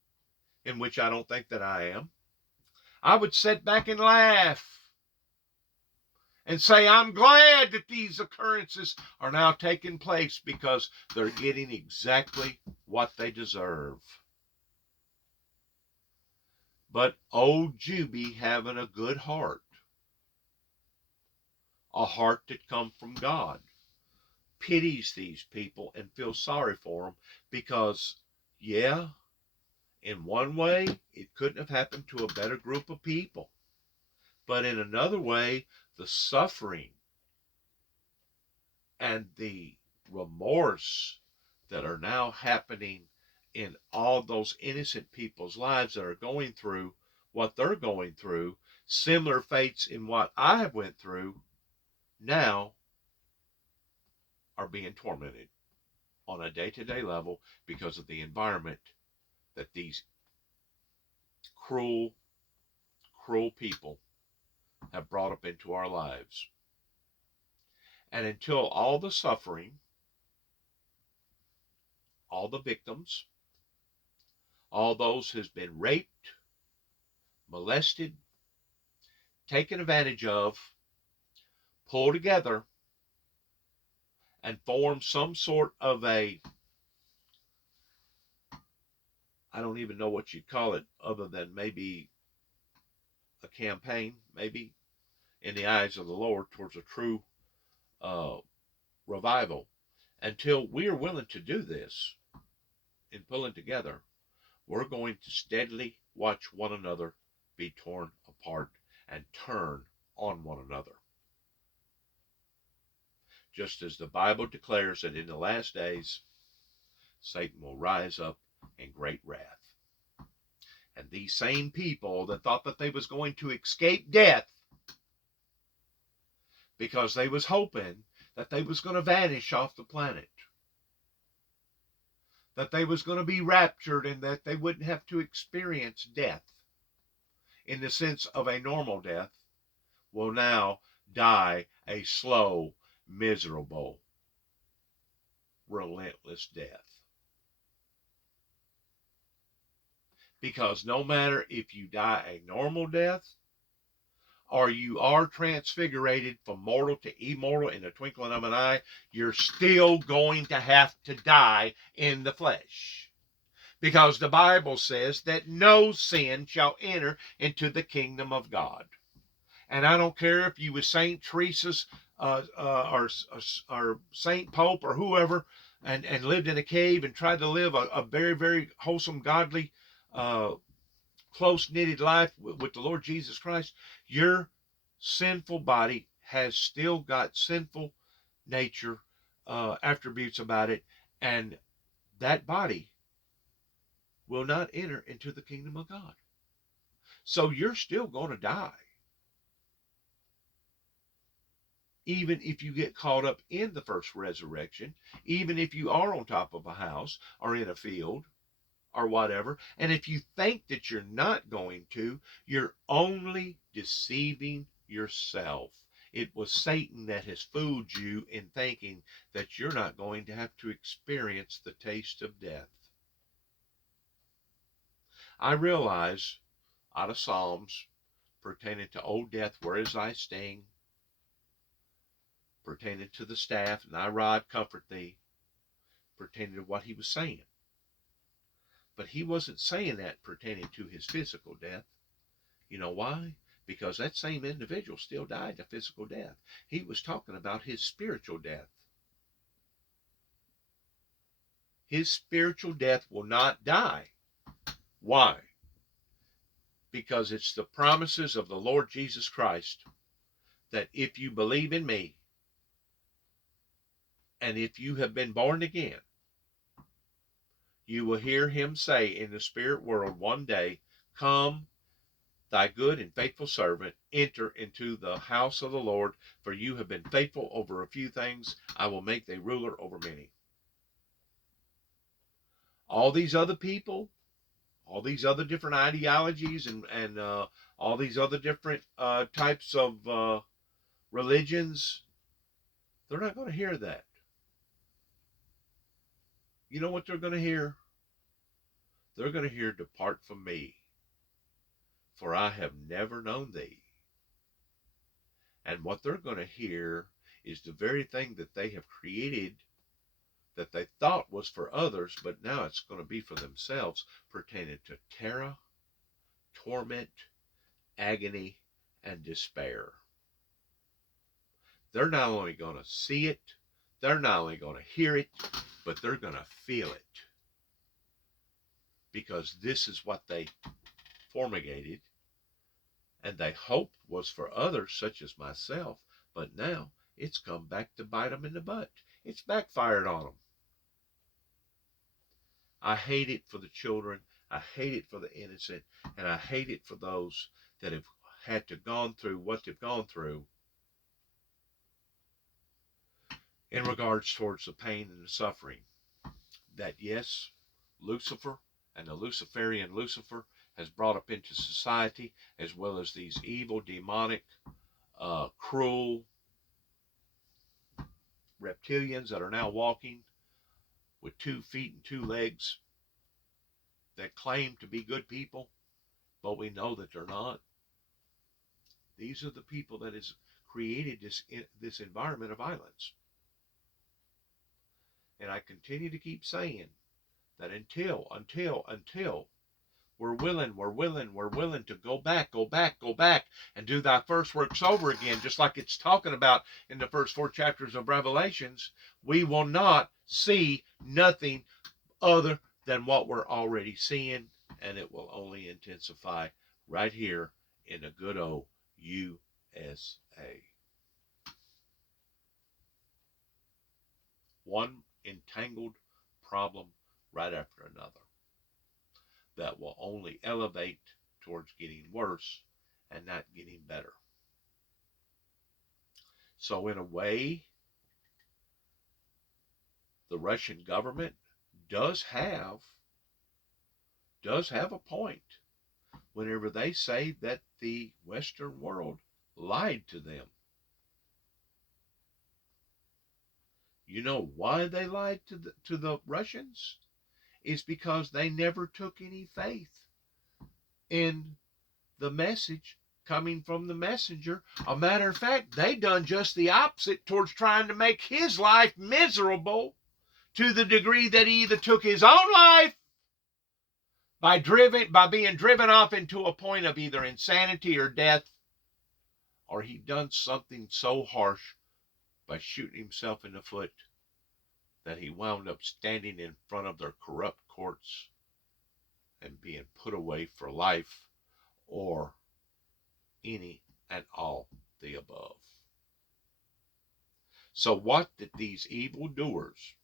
in which I don't think that I am, I would sit back and laugh and say, I'm glad that these occurrences are now taking place, because they're getting exactly what they deserve. But old Juby, having a good heart, a heart that comes from God, pities these people and feels sorry for them, because, yeah, in one way, it couldn't have happened to a better group of people. But in another way, the suffering and the remorse that are now happening in all those innocent people's lives that are going through what they're going through, similar fates in what I have went through, now are being tormented on a day-to-day level because of the environment that these cruel, cruel people have brought up into our lives. And until all the suffering, all the victims, all those who's been raped, molested, taken advantage of, pull together and form some sort of a, I don't even know what you'd call it other than maybe a campaign, maybe, in the eyes of the Lord, towards a true revival. Until we are willing to do this in pulling together, we're going to steadily watch one another be torn apart and turn on one another. Just as the Bible declares that in the last days, Satan will rise up in great wrath. And these same people that thought that they was going to escape death because they was hoping that they was going to vanish off the planet, that they was going to be raptured and that they wouldn't have to experience death in the sense of a normal death, will now die a slow, miserable, relentless death. Because no matter if you die a normal death or you are transfigurated from mortal to immortal in the twinkling of an eye, you're still going to have to die in the flesh. Because the Bible says that no sin shall enter into the kingdom of God. And I don't care if you was Saint Teresa's or Saint Pope or whoever, and lived in a cave and tried to live a very, very wholesome, godly, close-knitted life with the Lord Jesus Christ. Your sinful body has still got sinful nature attributes about it, and that body will not enter into the kingdom of God. So you're still going to die. Even if you get caught up in the first resurrection, even if you are on top of a house or in a field or whatever, and if you think that you're not going to, you're only deceiving yourself. It was Satan that has fooled you in thinking that you're not going to have to experience the taste of death. I realize out of Psalms pertaining to old death, where is thy sting? Pertaining to the staff, and thy rod comfort thee, pertaining to what he was saying. But he wasn't saying that pertaining to his physical death. You know why? Because that same individual still died a physical death. He was talking about his spiritual death. His spiritual death will not die. Why? Because it's the promises of the Lord Jesus Christ that if you believe in me, and if you have been born again, you will hear him say in the spirit world one day, come, thy good and faithful servant, enter into the house of the Lord, for you have been faithful over a few things. I will make thee ruler over many. All these other people, all these other different ideologies, and all these other different types of religions, they're not going to hear that. You know what they're going to hear? They're going to hear, depart from me, for I have never known thee. And what they're going to hear is the very thing that they have created that they thought was for others, but now it's going to be for themselves, pertaining to terror, torment, agony, and despair. They're not only going to see it, they're not only going to hear it, but they're going to feel it. Because this is what they fumigated, and they hoped was for others such as myself, but now it's come back to bite them in the butt. It's backfired on them. I hate it for the children, I hate it for the innocent, and I hate it for those that have had to gone through what they've gone through in regards towards the pain and the suffering. That yes, Lucifer and the Luciferian Lucifer has brought up into society, as well as these evil, demonic, cruel reptilians that are now walking with 2 feet and 2 legs that claim to be good people, but we know that they're not. These are the people that has created this environment of violence. And I continue to keep saying that until we're willing to go back and do thy first works over again, just like it's talking about in the first 4 chapters of Revelations, we will not see nothing other than what we're already seeing, and it will only intensify right here in the good old USA. One entangled problem right after another that will only elevate towards getting worse and not getting better. So in a way, the Russian government does have a point whenever they say that the Western world lied to them. You know why they lied to the Russians? Is because they never took any faith in the message coming from the messenger. A matter of fact, they done just the opposite towards trying to make his life miserable, to the degree that he either took his own life by being driven off into a point of either insanity or death, or he done something so harsh by shooting himself in the foot that he wound up standing in front of their corrupt courts and being put away for life, or any and all the above. So what did these evildoers,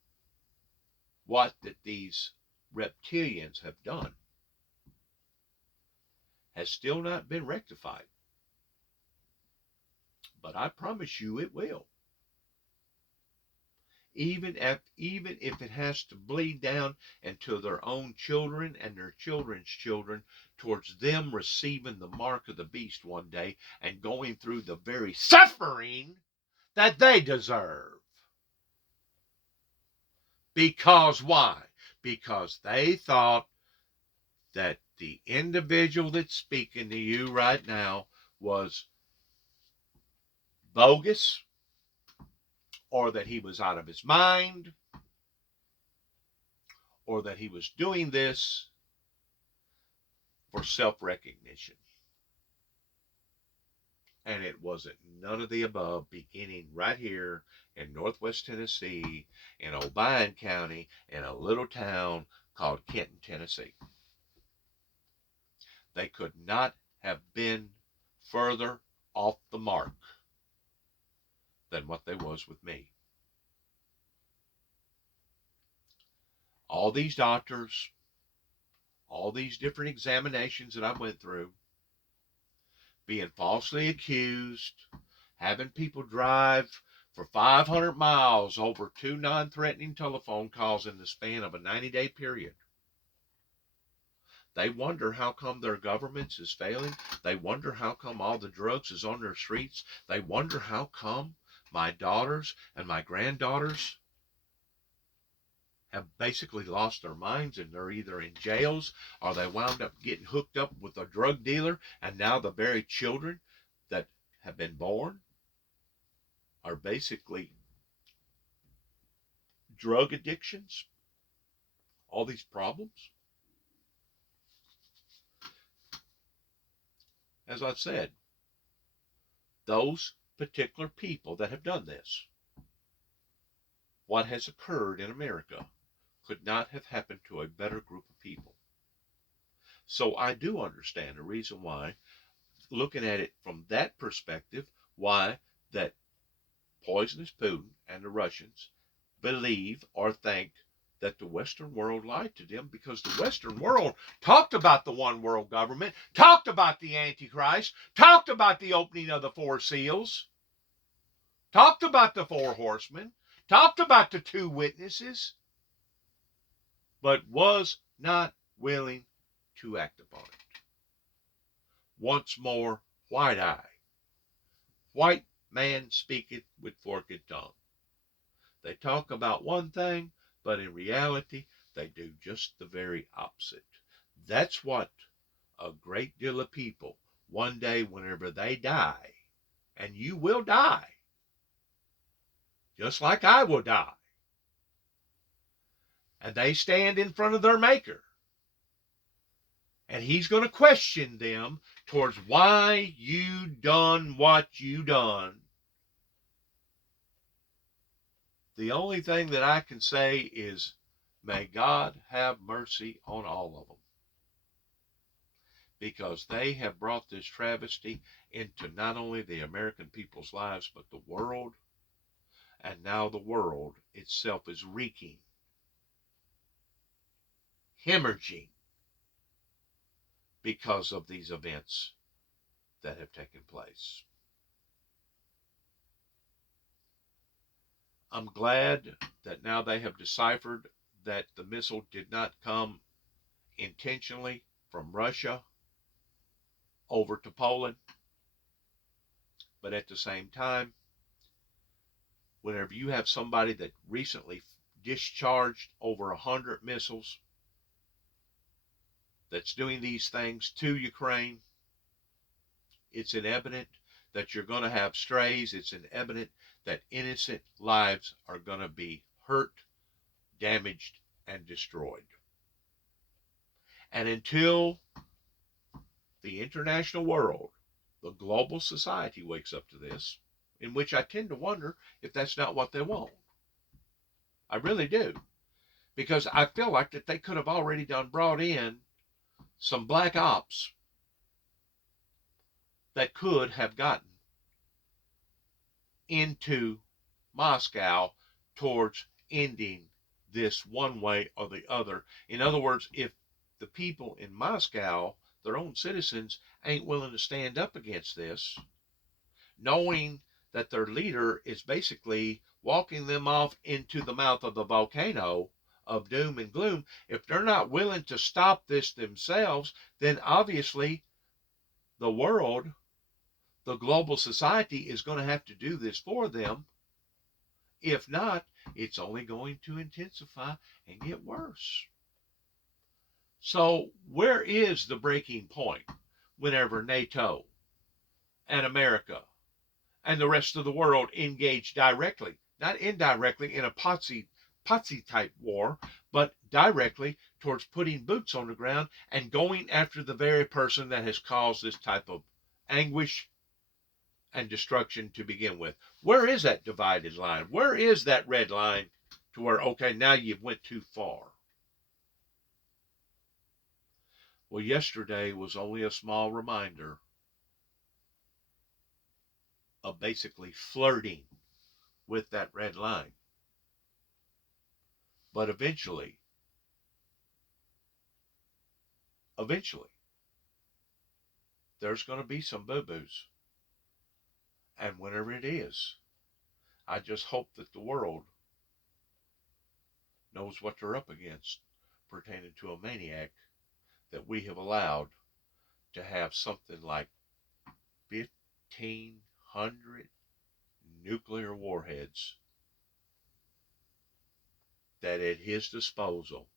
what did these reptilians have done, has still not been rectified. But I promise you it will. Even if it has to bleed down into their own children and their children's children, towards them receiving the mark of the beast one day and going through the very suffering that they deserve. Because why? Because they thought that the individual that's speaking to you right now was bogus, or that he was out of his mind, or that he was doing this for self-recognition. And it wasn't none of the above, beginning right here in Northwest Tennessee, in Obion County, in a little town called Kenton, Tennessee. They could not have been further off the mark than what they was with me. All these doctors, all these different examinations that I went through, being falsely accused, having people drive for 500 miles over 2 non-threatening telephone calls in the span of a 90-day period. They wonder how come their governments is failing. They wonder how come all the drugs is on their streets. They wonder how come my daughters and my granddaughters have basically lost their minds, and they're either in jails or they wound up getting hooked up with a drug dealer, and now the very children that have been born are basically drug addictions, all these problems. As I've said, those particular people that have done this, what has occurred in America could not have happened to a better group of people. So I do understand the reason why, looking at it from that perspective, why that poisonous Putin and the Russians believe or think that the Western world lied to them, because the Western world talked about the one world government, talked about the Antichrist, talked about the opening of the 4 seals, talked about the 4 horsemen, talked about the 2 witnesses, but was not willing to act upon it. Once more, white eye. White man speaketh with forked tongue. They talk about one thing, but in reality, they do just the very opposite. That's what a great deal of people, one day whenever they die, and you will die, just like I will die, and they stand in front of their Maker, and he's going to question them towards why you done what you done. The only thing that I can say is, may God have mercy on all of them, because they have brought this travesty into not only the American people's lives, but the world. And now the world itself is reeking, hemorrhaging, because of these events that have taken place. I'm glad that now they have deciphered that the missile did not come intentionally from Russia over to Poland. But at the same time, whenever you have somebody that recently discharged over 100 missiles that's doing these things to Ukraine, it's evident that you're going to have strays. It's evident that innocent lives are going to be hurt, damaged, and destroyed. And until the international world, the global society, wakes up to this, in which I tend to wonder if that's not what they want. I really do. Because I feel like that they could have already brought in some black ops that could have gotten into Moscow towards ending this one way or the other. In other words, if the people in Moscow, their own citizens, ain't willing to stand up against this, knowing that their leader is basically walking them off into the mouth of the volcano of doom and gloom, if they're not willing to stop this themselves, then obviously the world, the global society, is going to have to do this for them. If not, it's only going to intensify and get worse. So where is the breaking point whenever NATO and America and the rest of the world engage directly, not indirectly in a Potsy type war, but directly towards putting boots on the ground and going after the very person that has caused this type of anguish and destruction to begin with? Where is that divided line? Where is that red line to where, okay, now you've went too far? Well, yesterday was only a small reminder of basically flirting with that red line. But eventually, there's going to be some boo-boos. And whenever it is, I just hope that the world knows what they're up against pertaining to a maniac that we have allowed to have something like 1,500 nuclear warheads that at his disposal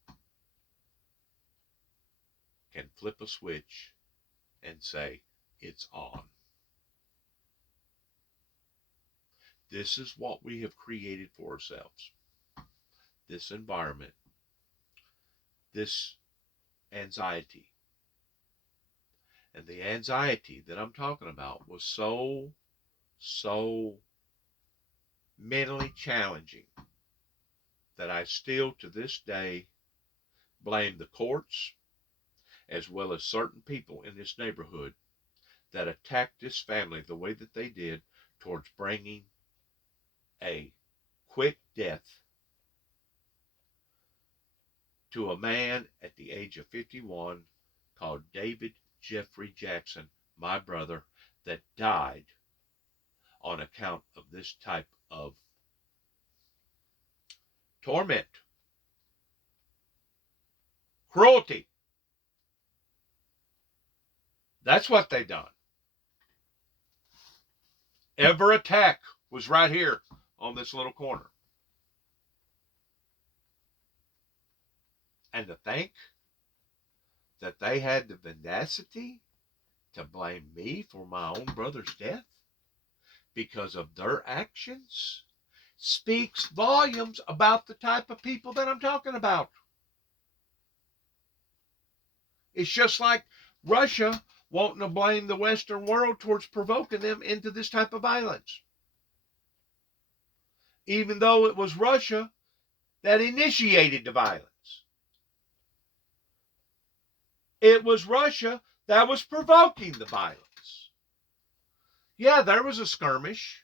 can flip a switch and say, it's on. This is what we have created for ourselves. This environment, this anxiety. And the anxiety that I'm talking about was so mentally challenging that I still to this day blame the courts as well as certain people in this neighborhood that attacked this family the way that they did towards bringing a quick death to a man at the age of 51 called David Jeffrey Jackson, my brother, that died on account of this type of torment, cruelty. That's what they done. Every attack was right here on this little corner. And to think that they had the audacity to blame me for my own brother's death because of their actions speaks volumes about the type of people that I'm talking about. It's just like Russia wanting to blame the Western world towards provoking them into this type of violence. Even though it was Russia that initiated the violence. It was Russia that was provoking the violence. Yeah, there was a skirmish.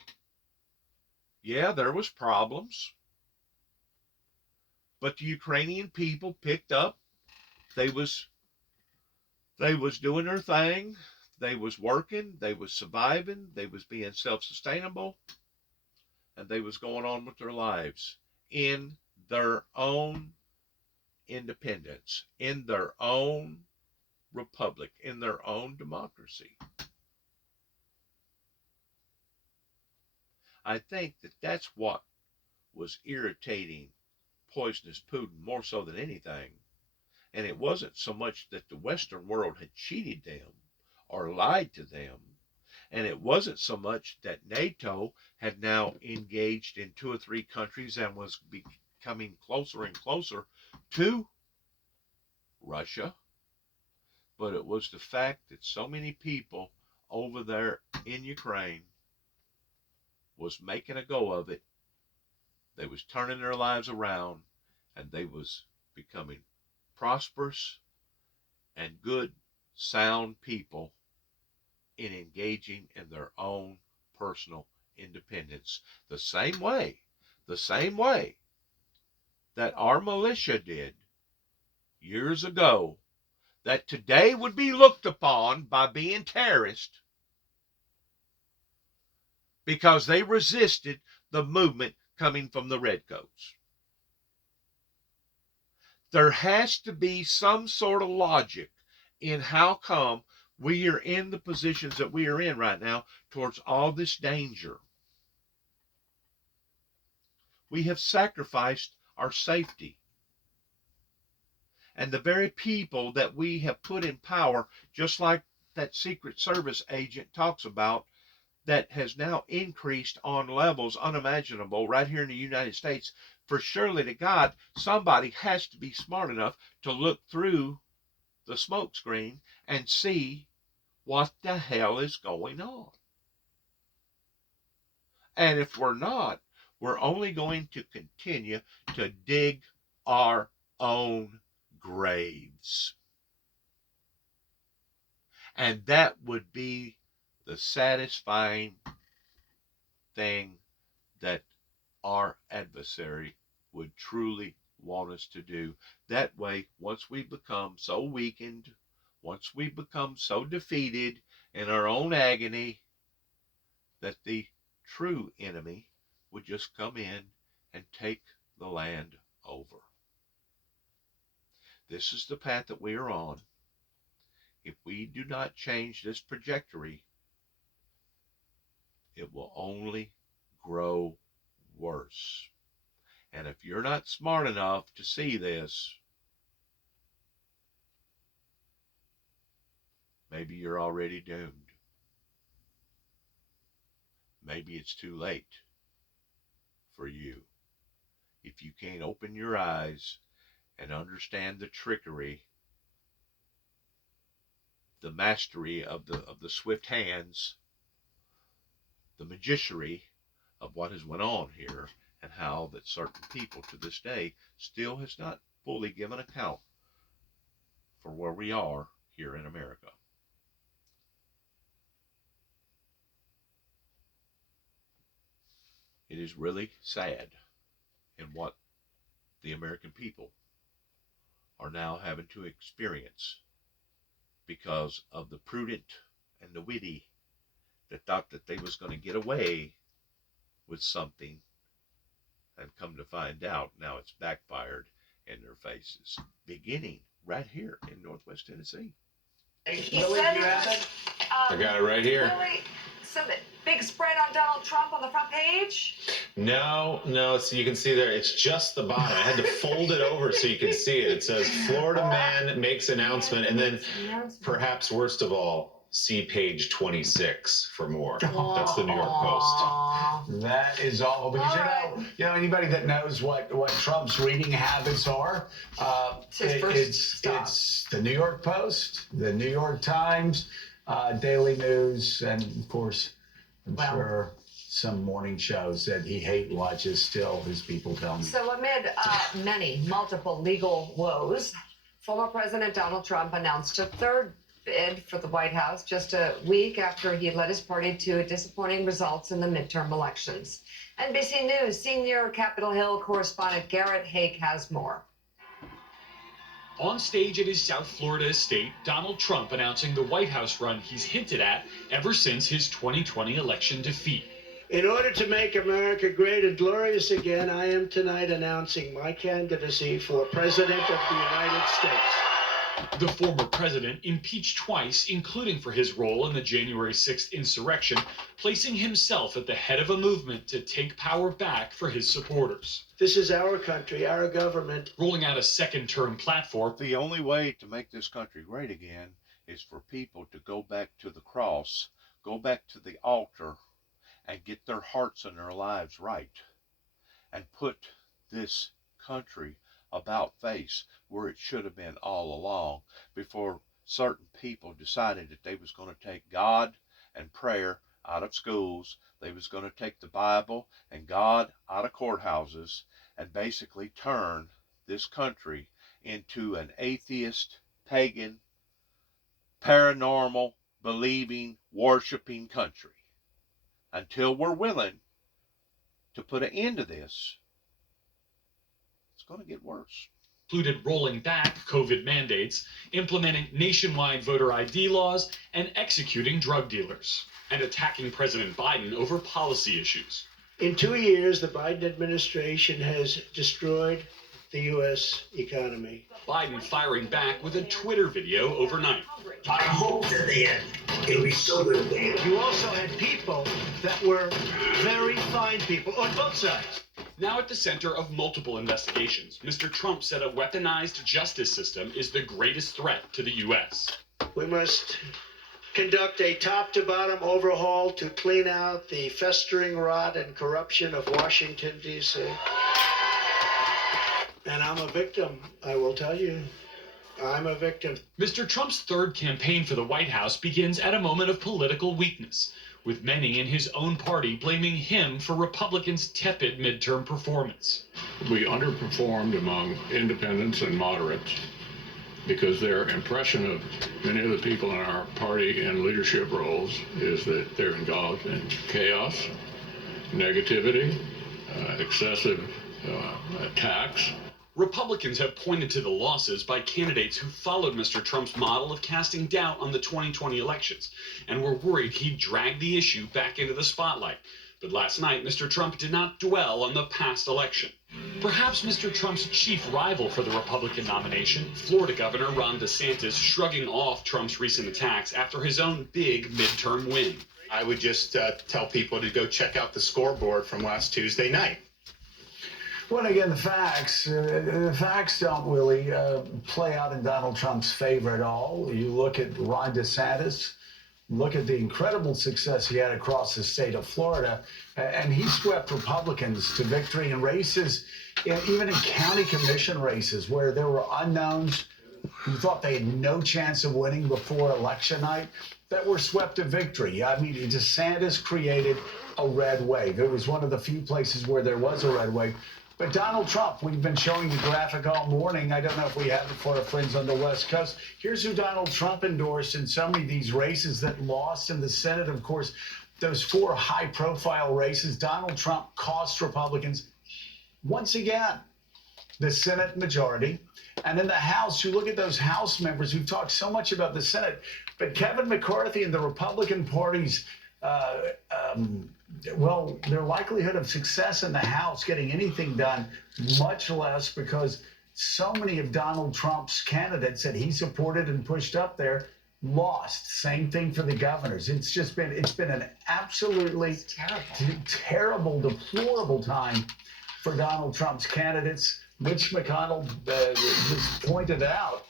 Yeah, there was problems. But the Ukrainian people picked up. They was doing their thing. They was working. They was surviving. They was being self-sustainable. And they was going on with their lives in their own independence, in their own republic, in their own democracy. I think that that's what was irritating Poisonous Putin more so than anything. And it wasn't so much that the Western world had cheated them or lied to them. And it wasn't so much that NATO had now engaged in 2 or 3 countries and was becoming closer and closer to Russia. But it was the fact that so many people over there in Ukraine was making a go of it. They was turning their lives around, and they was becoming prosperous and good, sound people in engaging in their own personal independence. The same way that our militia did years ago, that today would be looked upon by being terrorists because they resisted the movement coming from the redcoats. There has to be some sort of logic in how come we are in the positions that we are in right now towards all this danger. We have sacrificed our safety. And the very people that we have put in power, just like that Secret Service agent talks about, that has now increased on levels unimaginable right here in the United States. For surely to God, somebody has to be smart enough to look through the smoke screen and see what the hell is going on. And if we're not, we're only going to continue to dig our own graves. And that would be the satisfying thing that our adversary would truly want us to do. That way, once we become so weakened, once we become so defeated in our own agony, that the true enemy would just come in and take the land over. This is the path that we are on. If we do not change this trajectory, it will only grow worse. And if you're not smart enough to see this, maybe you're already doomed. Maybe it's too late for you. If you can't open your eyes and understand the trickery, the mastery of the swift hands, the magicianry of what has went on here, and how that certain people to this day still has not fully given account for where we are here in America. It is really sad in what the American people are now having to experience because of the prudent and the witty that thought that they was going to get away with something, and come to find out now it's backfired in their faces, beginning right here in Northwest Tennessee. He said, I got it right here. Really? So the big spread on Donald Trump on the front page? No, so you can see there, it's just the bottom. I had to fold it over so you can see it. It says, Florida man makes announcement, and then perhaps worst of all, see page 26 for more. That's the New York Post. That is all. Because you know, anybody that knows what Trump's reading habits are, it's the New York Post, the New York Times, Daily News, and of course, I'm sure some morning shows that he hate watches still, his people tell me. So amid multiple legal woes, former President Donald Trump announced a third bid for the White House just a week after he led his party to disappointing results in the midterm elections. NBC News senior Capitol Hill correspondent Garrett Haake has more. On stage at his South Florida estate, Donald Trump announcing the White House run he's hinted at ever since his 2020 election defeat. In order to make America great and glorious again, I am tonight announcing my candidacy for President of the United States. The former president impeached twice, including for his role in the January 6th insurrection, placing himself at the head of a movement to take power back for his supporters. This is our country, our government. Rolling out a second-term platform. The only way to make this country great again is for people to go back to the cross, go back to the altar, and get their hearts and their lives right, and put this country about face where it should have been all along, before certain people decided that they was going to take God and prayer out of schools. They was going to take the Bible and God out of courthouses, and basically turn this country into an atheist, pagan, paranormal, believing, worshiping country. Until we're willing to put an end to this, it's going to get worse. Included rolling back COVID mandates, implementing nationwide voter ID laws, and executing drug dealers, and attacking President Biden over policy issues. In 2 years, the Biden administration has destroyed the U.S. economy. Biden firing back with a Twitter video overnight. I hope that they end. It'll be so good if they end. You also had people that were very fine people on both sides. Now at the center of multiple investigations, Mr. Trump said a weaponized justice system is the greatest threat to the U.S. We must conduct a top-to-bottom overhaul to clean out the festering rot and corruption of Washington, D.C. And I'm a victim, I will tell you. I'm a victim. Mr. Trump's third campaign for the White House begins at a moment of political weakness, with many in his own party blaming him for Republicans' tepid midterm performance. We underperformed among independents and moderates because their impression of many of the people in our party in leadership roles is that they're involved in chaos, negativity, excessive attacks. Republicans have pointed to the losses by candidates who followed Mr. Trump's model of casting doubt on the 2020 elections and were worried he'd drag the issue back into the spotlight. But last night, Mr. Trump did not dwell on the past election. Perhaps Mr. Trump's chief rival for the Republican nomination, Florida Governor Ron DeSantis, shrugging off Trump's recent attacks after his own big midterm win. I would just tell people to go check out the scoreboard from last Tuesday night. Well, again, the facts don't really play out in Donald Trump's favor at all. You look at Ron DeSantis, look at the incredible success he had across the state of Florida, and he swept Republicans to victory in races, even in county commission races where there were unknowns who thought they had no chance of winning before election night, that were swept to victory. I mean, DeSantis created a red wave. It was one of the few places where there was a red wave. But Donald Trump, we've been showing the graphic all morning. I don't know if we have it for our friends on the West Coast. Here's who Donald Trump endorsed in so many of these races that lost in the Senate. Of course, those 4 high-profile races, Donald Trump cost Republicans, once again, the Senate majority. And in the House, you look at those House members who've talked so much about the Senate, but Kevin McCarthy and the Republican Party's well, their likelihood of success in the House getting anything done, much less, because so many of Donald Trump's candidates that he supported and pushed up there lost. Same thing for the governors. It's been an absolutely terrible, deplorable time for Donald Trump's candidates. Mitch McConnell just pointed out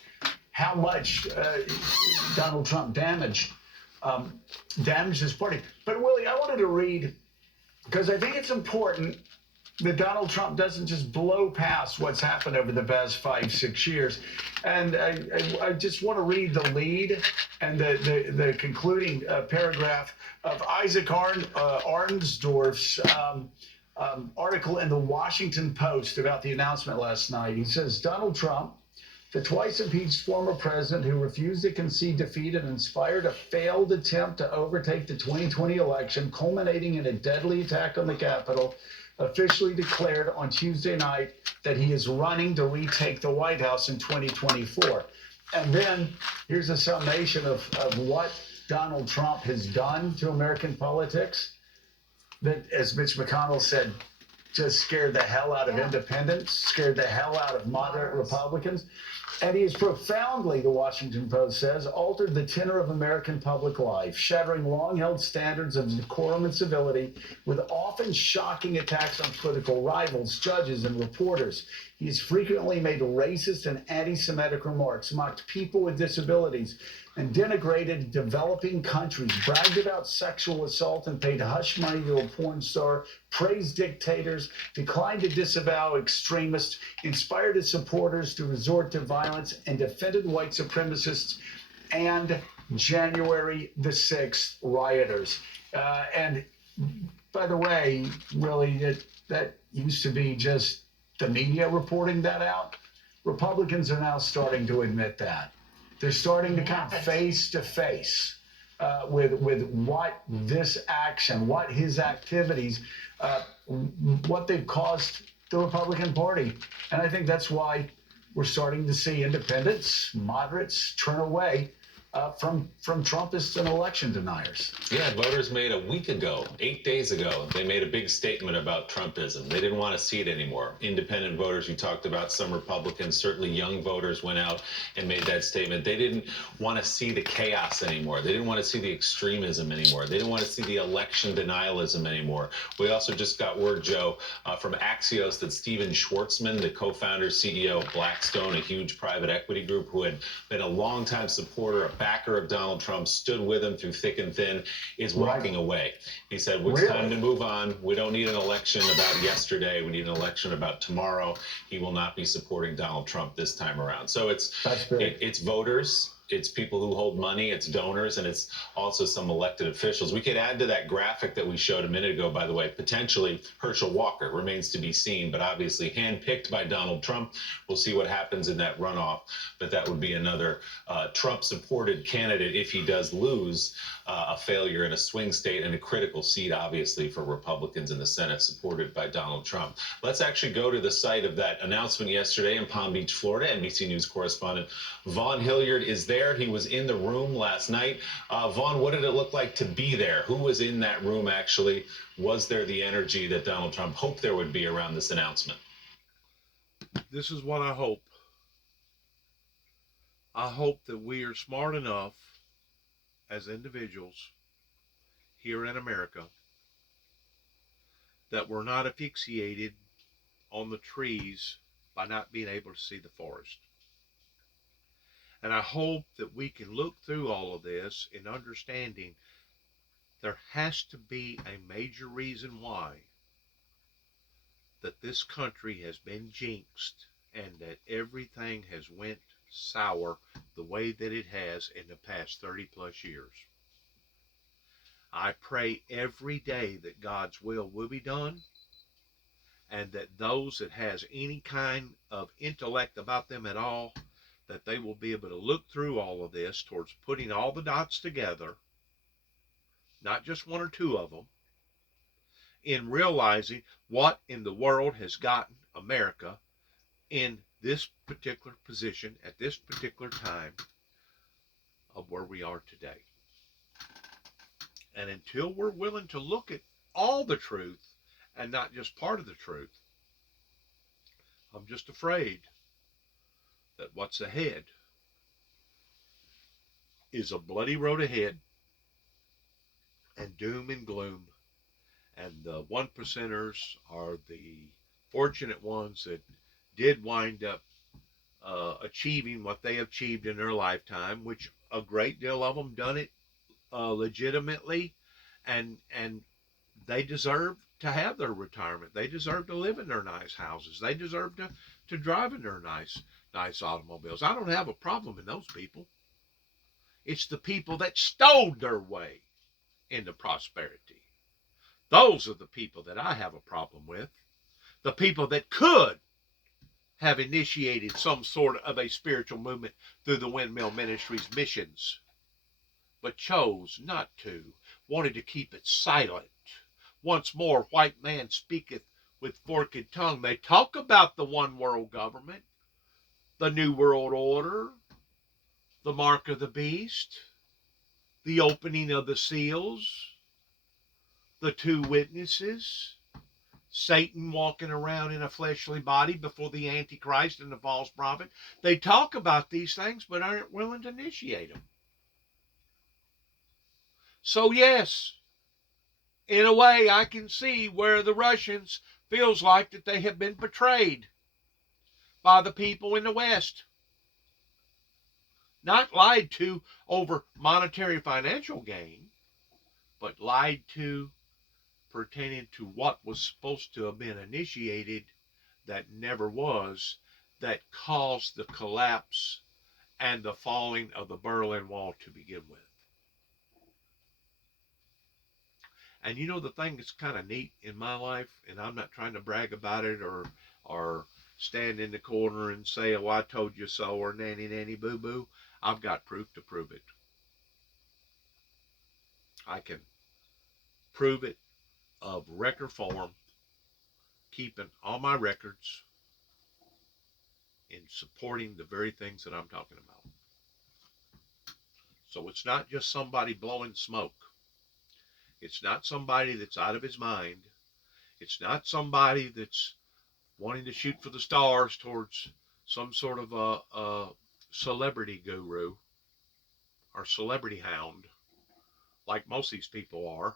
how much Donald Trump damaged his party. But Willie, I wanted to read, because I think it's important that Donald Trump doesn't just blow past what's happened over the past 5-6 years. And I just want to read the lead and the concluding paragraph of Isaac Arnsdorf's article in the Washington Post about the announcement last night. He says, Donald Trump, the twice impeached former president who refused to concede defeat and inspired a failed attempt to overtake the 2020 election, culminating in a deadly attack on the Capitol, officially declared on Tuesday night that he is running to retake the White House in 2024. And then here's a summation of what Donald Trump has done to American politics that, as Mitch McConnell said, just scared the hell out of independents, scared the hell out of moderate Republicans. And he has profoundly, the Washington Post says, altered the tenor of American public life, shattering long-held standards of decorum and civility with often shocking attacks on political rivals, judges, and reporters. He has frequently made racist and anti-Semitic remarks, mocked people with disabilities, and denigrated developing countries, bragged about sexual assault and paid hush money to a porn star, praised dictators, declined to disavow extremists, inspired his supporters to resort to violence, and defended white supremacists and January the 6th rioters. And by the way, really, that used to be just the media reporting that out. Republicans are now starting to admit that. They're starting to come face to face with what this action, what his activities, what they've caused the Republican Party. And I think that's why we're starting to see independents, moderates turn away from Trumpists and election deniers. Yeah, voters made a week ago, 8 days ago, they made a big statement about Trumpism. They didn't want to see it anymore. Independent voters, you talked about, some Republicans, certainly young voters went out and made that statement. They didn't want to see the chaos anymore. They didn't want to see the extremism anymore. They didn't want to see the election denialism anymore. We also just got word, Joe, from Axios that Steven Schwartzman, the co-founder, CEO of Blackstone, a huge private equity group who had been a longtime supporter, a backer of Donald Trump, stood with him through thick and thin, is walking away. He said, it's time to move on. We don't need an election about yesterday. We need an election about tomorrow. He will not be supporting Donald Trump this time around. So it's voters, it's people who hold money, it's donors, and it's also some elected officials. We could add to that graphic that we showed a minute ago, by the way, potentially Herschel Walker, remains to be seen, but obviously handpicked by Donald Trump. We'll see what happens in that runoff, but that would be another Trump-supported candidate if he does lose, a failure in a swing state and a critical seat, obviously, for Republicans in the Senate supported by Donald Trump. Let's actually go to the site of that announcement yesterday in Palm Beach, Florida. NBC News correspondent Vaughn Hilliard is there. He was in the room last night. Vaughn, what did it look like to be there? Who was in that room, actually? Was there the energy that Donald Trump hoped there would be around this announcement? This is what I hope. I hope that we are smart enough as individuals here in America that we're not asphyxiated on the trees by not being able to see the forest. And I hope that we can look through all of this in understanding there has to be a major reason why that this country has been jinxed and that everything has went sour the way that it has in the past 30 plus years. I pray every day that God's will be done, and that those that has any kind of intellect about them at all, that they will be able to look through all of this towards putting all the dots together, not just one or two of them, in realizing what in the world has gotten America in this particular position at this particular time of where we are today. And until we're willing to look at all the truth and not just part of the truth, I'm just afraid that what's ahead is a bloody road ahead and doom and gloom. And the 1%ers are the fortunate ones that did wind up achieving what they achieved in their lifetime, which a great deal of them done it legitimately, and they deserve to have their retirement. They deserve to live in their nice houses. They deserve to drive in their nice automobiles. I don't have a problem in those people. It's the people that stole their way into prosperity. Those are the people that I have a problem with. The people that could have initiated some sort of a spiritual movement through the Windmill Ministries missions, but chose not to, wanted to keep it silent. Once more, white man speaketh with forked tongue. They talk about the one world government, the new world order, the mark of the beast, the opening of the seals, the two witnesses, Satan walking around in a fleshly body before the Antichrist and the false prophet. They talk about these things but aren't willing to initiate them. So yes, in a way I can see where the Russians feels like that they have been betrayed by the people in the West. Not lied to over monetary financial gain, but lied to pertaining to what was supposed to have been initiated that never was, that caused the collapse and the falling of the Berlin Wall to begin with. And you know the thing that's kind of neat in my life, and I'm not trying to brag about it or stand in the corner and say, oh, I told you so, or nanny nanny boo boo. I've got proof to prove it. I can prove it of record form, keeping all my records in supporting the very things that I'm talking about. So it's not just somebody blowing smoke. It's not somebody that's out of his mind. It's not somebody that's wanting to shoot for the stars towards some sort of a celebrity guru or celebrity hound, like most of these people are.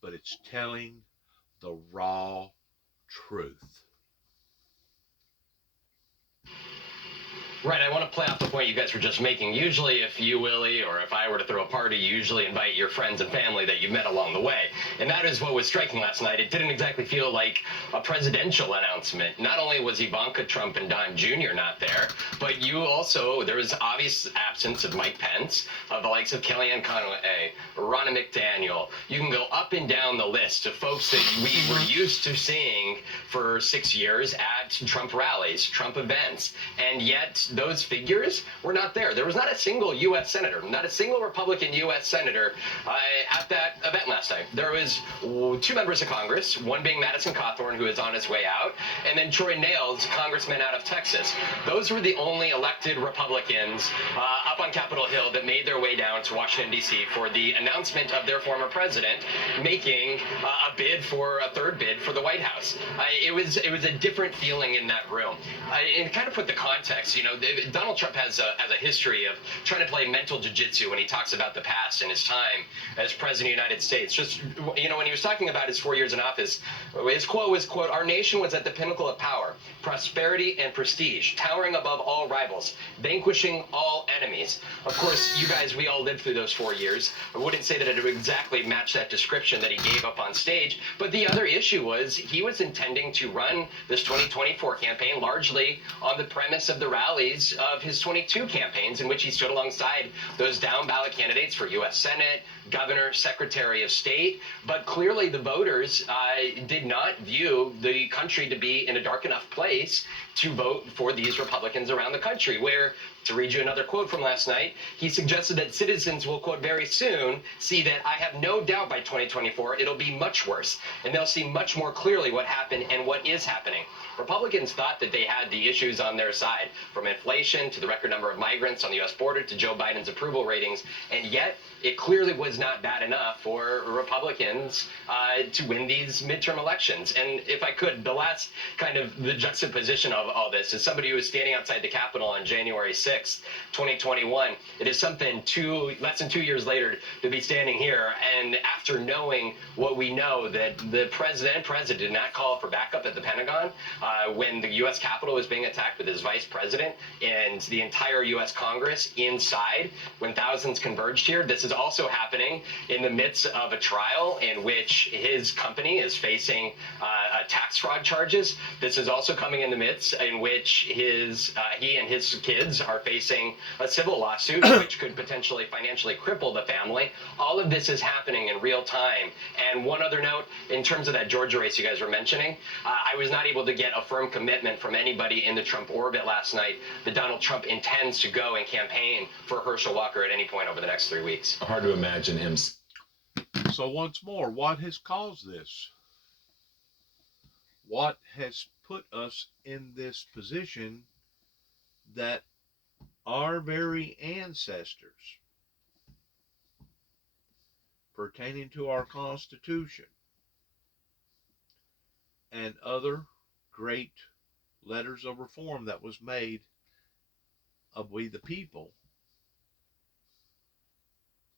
But it's telling the raw truth. Right, I want to play off the point you guys were just making. Usually, if you, Willie, or if I were to throw a party, you usually invite your friends and family that you've met along the way. And that is what was striking last night. It didn't exactly feel like a presidential announcement. Not only was Ivanka Trump and Don Jr. not there, but there was obvious absence of Mike Pence, of the likes of Kellyanne Conway, Ronna McDaniel. You can go up and down the list of folks that we were used to seeing for 6 years at Trump rallies, Trump events, and yet those figures were not there. There was not a single U.S. senator, not a single Republican U.S. senator at that event last night. There was 2 members of Congress, one being Madison Cawthorn, who is on his way out, and then Troy Nails, congressman out of Texas. Those were the only elected Republicans up on Capitol Hill that made their way down to Washington, D.C. for the announcement of their former president making a third bid for the White House. It was a different feeling in that room. And kind of put the context, Donald Trump has a history of trying to play mental jiu-jitsu when he talks about the past and his time as president of the United States. Just, when he was talking about his 4 years in office, his quote was, quote, "Our nation was at the pinnacle of power, prosperity, and prestige, towering above all rivals, vanquishing all enemies." Of course, you guys, we all lived through those 4 years. I wouldn't say that it would exactly match that description that he gave up on stage, but the other issue was he was intending to run this 2024 campaign largely on the premise of the rallies of his 22 campaigns, in which he stood alongside those down ballot candidates for U.S. Senate, governor, secretary of state. But clearly the voters did not view the country to be in a dark enough place to vote for these Republicans around the country, where, to read you another quote from last night, he suggested that citizens will, quote, "very soon see that I have no doubt by 2024 it'll be much worse, and they'll see much more clearly what happened and what is happening." Republicans thought that they had the issues on their side, from inflation to the record number of migrants on the U.S. border to Joe Biden's approval ratings, and yet it clearly was not bad enough for Republicans to win these midterm elections. And if I could, the last kind of the juxtaposition of all this is somebody who was standing outside the Capitol on January 6th, 2021. It is something less than 2 years later to be standing here, and after knowing what we know, that the president did not call for backup at the Pentagon when the U.S. Capitol was being attacked with his vice president and the entire U.S. Congress inside when thousands converged here. This is also happening in the midst of a trial in which his company is facing tax fraud charges. This is also coming in the midst in which he and his kids are facing a civil lawsuit which could potentially financially cripple the family. All of this is happening in real time. And one other note, in terms of that Georgia race you guys were mentioning, I was not able to get a firm commitment from anybody in the Trump orbit last night that Donald Trump intends to go and campaign for Herschel Walker at any point over the next 3 weeks. Hard to imagine him. So once more, what has caused this? What has put us in this position that our very ancestors, pertaining to our Constitution and other great letters of reform that was made of we the people,